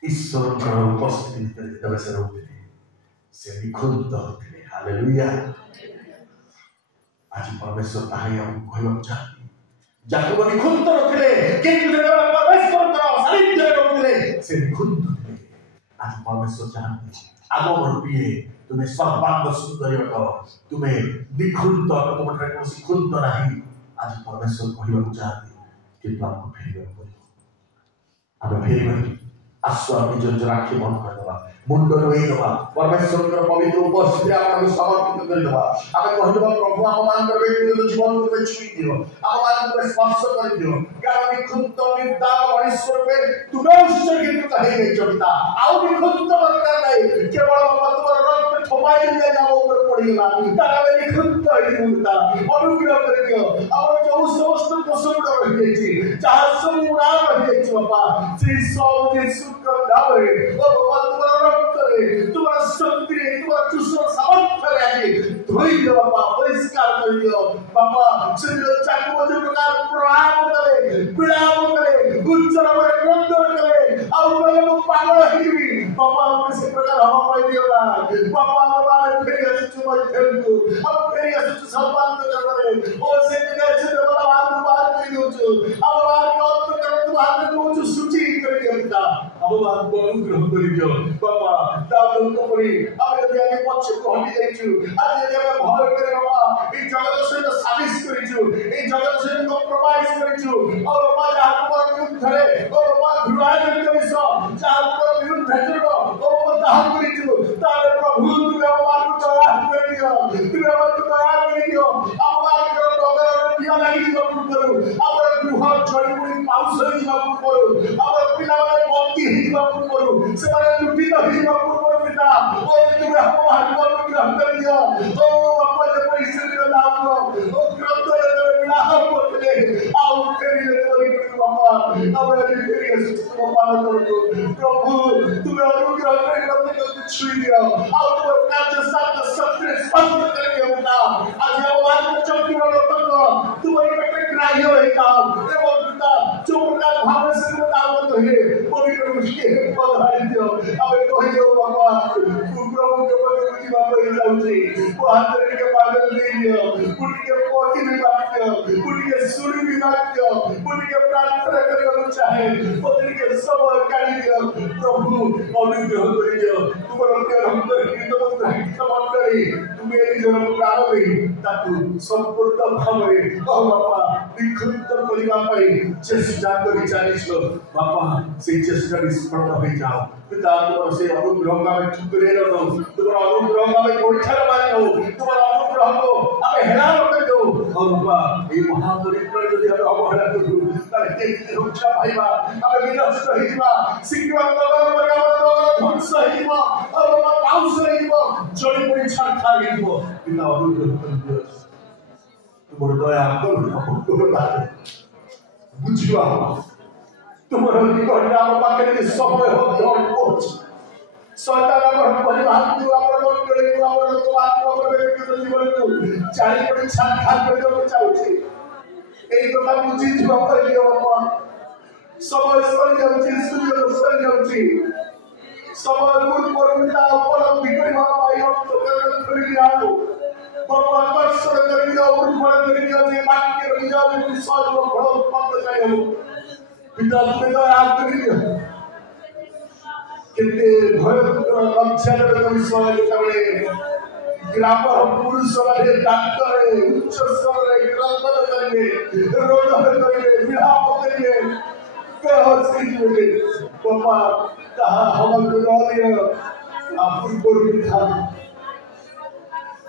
ଈଶ୍ୱରଙ୍କର ଉପସ୍ଥିତି ଭିତରେ ଯେତେବେଳେ ସେ ରହୁଥିଲେ, ସେ ନିଖୁଁତ ଥିଲେ। ହାଲେଲୁୟା। ଆଜି ପରମେଶ୍ୱର ତାହା ଆମକୁ କହିବାକୁ ଚାହାନ୍ତି। ଯାକୁବ ନିଖୁଁତ ନଥିଲେ, କିନ୍ତୁ ଯେତେବେଳେ ପରମେଶ୍ୱରଙ୍କର ସାନ୍ନିଧ୍ୟରେ ରହୁଥିଲେ, ସେ ନିଖୁଁତ ଥିଲେ। ଆଜି ପରମେଶ୍ୱର ଚାହାନ୍ତି ଆଗ ମୋର ପ୍ରିୟ, ତୁମେ ସର୍ବାଙ୍ଗ ସୁନ୍ଦରୀ ଅଟ, ତୁମେ ନିଖୁଁତ, ତୁମଠାରେ କୌଣସି ଖୁନ୍ଦ ନାହିଁ। ଆଜି ପରମେଶ୍ୱର କହିବାକୁ ଚାହାନ୍ତି, କିନ୍ତୁ ଆମକୁ ଫେରିବାକୁ ପଡ଼ିବ। ଆମେ ଫେରିବା, आसु आम निज राखी बंद करदे मुंड रोई दबा परमेश्वर पवित्र उपस्थिति आपको समर्पित कर दबा आमे कहदबा प्रभु आम मान कर व्यक्तिगत जीवन में छुई दियो आम मान को स्पर्श कर दियो कारण विखुद्ध निर्दान परमेश्वर पे तुम्हें उत्सर्गित कहे गए पिता आउ विखुद्ध दरकार नहीं केवल तुम्हारा रक्त थमाई दिया जाओ ऊपर पड़ेगा तारा में विखुद्ध ही मुक्ता अनुग्रह कर दियो और जो समस्त प्रसन्न रह गई जहां सब उड़ा रह गई बाबा श्री सब यीशु का नाम रे ओ बाबा तुम्हारा रक्त रे तुम्हारा शक्ति रे तुम्हारा चुस्सा सामर्थ्य रे आगे धोई दो बाबा परिष्कार कर दियो बाबा शरीर चाकू जो प्रकार प्रणाम करे विराम करे उच्चारण में क्रंदन करे और मैं वो पागल ही बाबा किसी प्रकार हम पाई दियो ना बाबा हमारे फिर ऐसे चुमा खेल को अब फिर ऐसे सम्मान कर रहे ओ से कैसे बाबा बात कर दियो जो अब बात को कर तुम्हारे को जो सूची कर दिया अब बात को अनुग्रह कर दियो बाबा दाऊद को परी अब यदि आगे पक्ष को हटी जाइछु आज यदि हम भय करे बाबा ई जगत सहित साबित करिछु ई जगत सहित कॉम्प्रोमाइज करिछु और बाबा जहाँ पर विरुद्ध रे ओ बाबा धुआय के विषय जहाँ पर विरुद्ध है ओ बाबा दाह करिछु तारे प्रभु तुम हमार को दया कर दियो तुम हमार को दया कर दियो हमार को डगर दिया लागि दियो करू हमर गृह चढ़ी मुड़ी पाउस होई दियो करू हमर पिला वाले बंदी होई दियो करू से माने लुटी न दियो करू पिता ओ तुम हमार को अनुग्रह कर दियो ओ बाबा जे परिस्थिति में नाम ओ ग्रंथ रे विलाह करते आउ फेरी तोरी बाबा अब फेरी बाबा करू प्रभु तुम अनुग्रह कर करते छुई दियो आउ तो कार्य साथ सत्य स्पष्ट करके होता आज भगवान को चौकी वालों तक तुम्हारी बेटे ग्राह्य है काम एवं पिता जो प्रकार भाव से बताओ तो है पवित्र मुझे पधार दियो अब कहियो बाबा तुम प्रभु के पद की बाबा ये जाउची वो हाथ के पागल दे दियो उठ के पोटी भी बात दियो उठ के सुरी भी बात दियो उठ के प्रार्थना करके चाहे पत्नी के सब काढ़ी दियो प्रभु अनुग्रह कर दियो तुम्हारा प्यार हम मंडली तुम्हें जन प्राणी ताकू संपूर्ण भाव में बाबा विक्षुब्ध करने चेष्टा कर चलीस बापा से चेष्टा निष्फल हो जाओ पिता तुम से अनुग्रह में चुकरे रहो तुम्हारा अनुग्रह में गोठर मार दो तुम्हारा अनुग्रह को हमें हेला कर दो और बाबा ये महामारी पर यदि हम अवहेला करू तारे के रक्षा पाइबा हमें विनष्ट होइबा शीघ्र नगर पर्यावरण ध्वंस होइबा और बाबा पाउस होइबा जड़ी पड़ी छाखा होइबा पिता अनुग्रह कर दियो तुम दया करो बुझिबा तुम्हारा निकट आम पाखे समय हो पहुंच शैतान आम परिवार को आम मंडली को आम लोक आत्मा व्यक्तिगत जीवन को चारि पड़ी छाखा करके चाहूची एई कथा बुझी जीवा पड़ियो बाबा समय सर जाउची सूर्य सर जाउची समय पूर्व पिता उपलब्धि करबा पाई हम तो कर दियाओ बाबा दर्शन कर दिया और फल कर दिया जे वाक्य रहिया जे सब फल उत्पन्न चाहिए पिता तुम्हें तो याद करिए कितने भयंकर लक्षण का विषय करें ग्रामर पुरुष वाले डॉक्टर उच्च स्तर रे ग्रंथन करेंगे रोदन करेंगे विलाप करेंगे कहत सीखिए पापा कहा हम गुलालिया अपन को था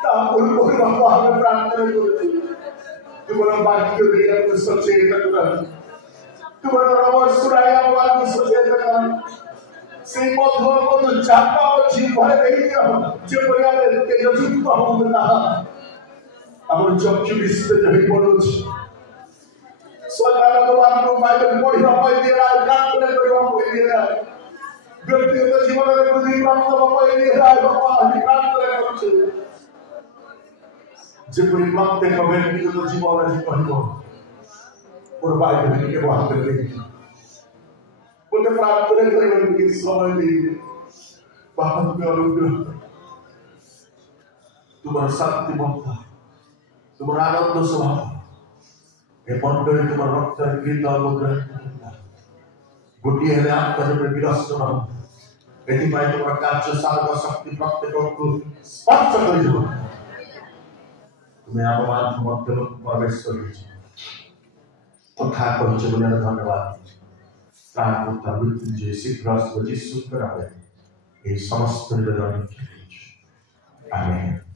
ता उन को बाबा हमें प्रार्थना करते तुम्हारा वाक्य दिया तो सचेत कर तुम्हारा नमः सुराया भगवान को सचेत कर से मधुर मधुर चापा अच्छी भरे नहीं दिया जे परिया में तेजयुक्त हो ना अब चक्षु विश्व नहीं पड़ोच सरकार भगवान को बाइबल पढ़िबा पाई दे रहा काम करबा पाई दे रहा व्यक्तिगत जीवन में वृद्धि प्राप्त पाई दे रहा बाबा अधिकार करे जे परिमाण के व्यक्तिगत जीवन में कहबो और बाइबल के बात करते बोलते प्रार्थना करेंगे कि समय दे बाबा तुम्हें अनुग्रह तुम्हारा शक्तिमत्ता तुम्हारा आनंद स्वभाव ये मंडली तुम्हारा रक्त गीत अनुग्रह गोटी है आपका जब विरस्त रहो यदि मैं तुम्हारा कार्य साधक शक्ति प्राप्त करूँ स्पर्श कर दो तुम्हें आप मान मध्य परमेश्वर कथा कहते बोले धन्यवाद ତାହାକୁ ତା ମୃତ୍ୟୁଞ୍ଜୟ ଶୀଘ୍ର ଯୀଶୁଙ୍କର ନାମରେ ଏହି ସମସ୍ତ ନିବେଦନ ଆମେନ୍।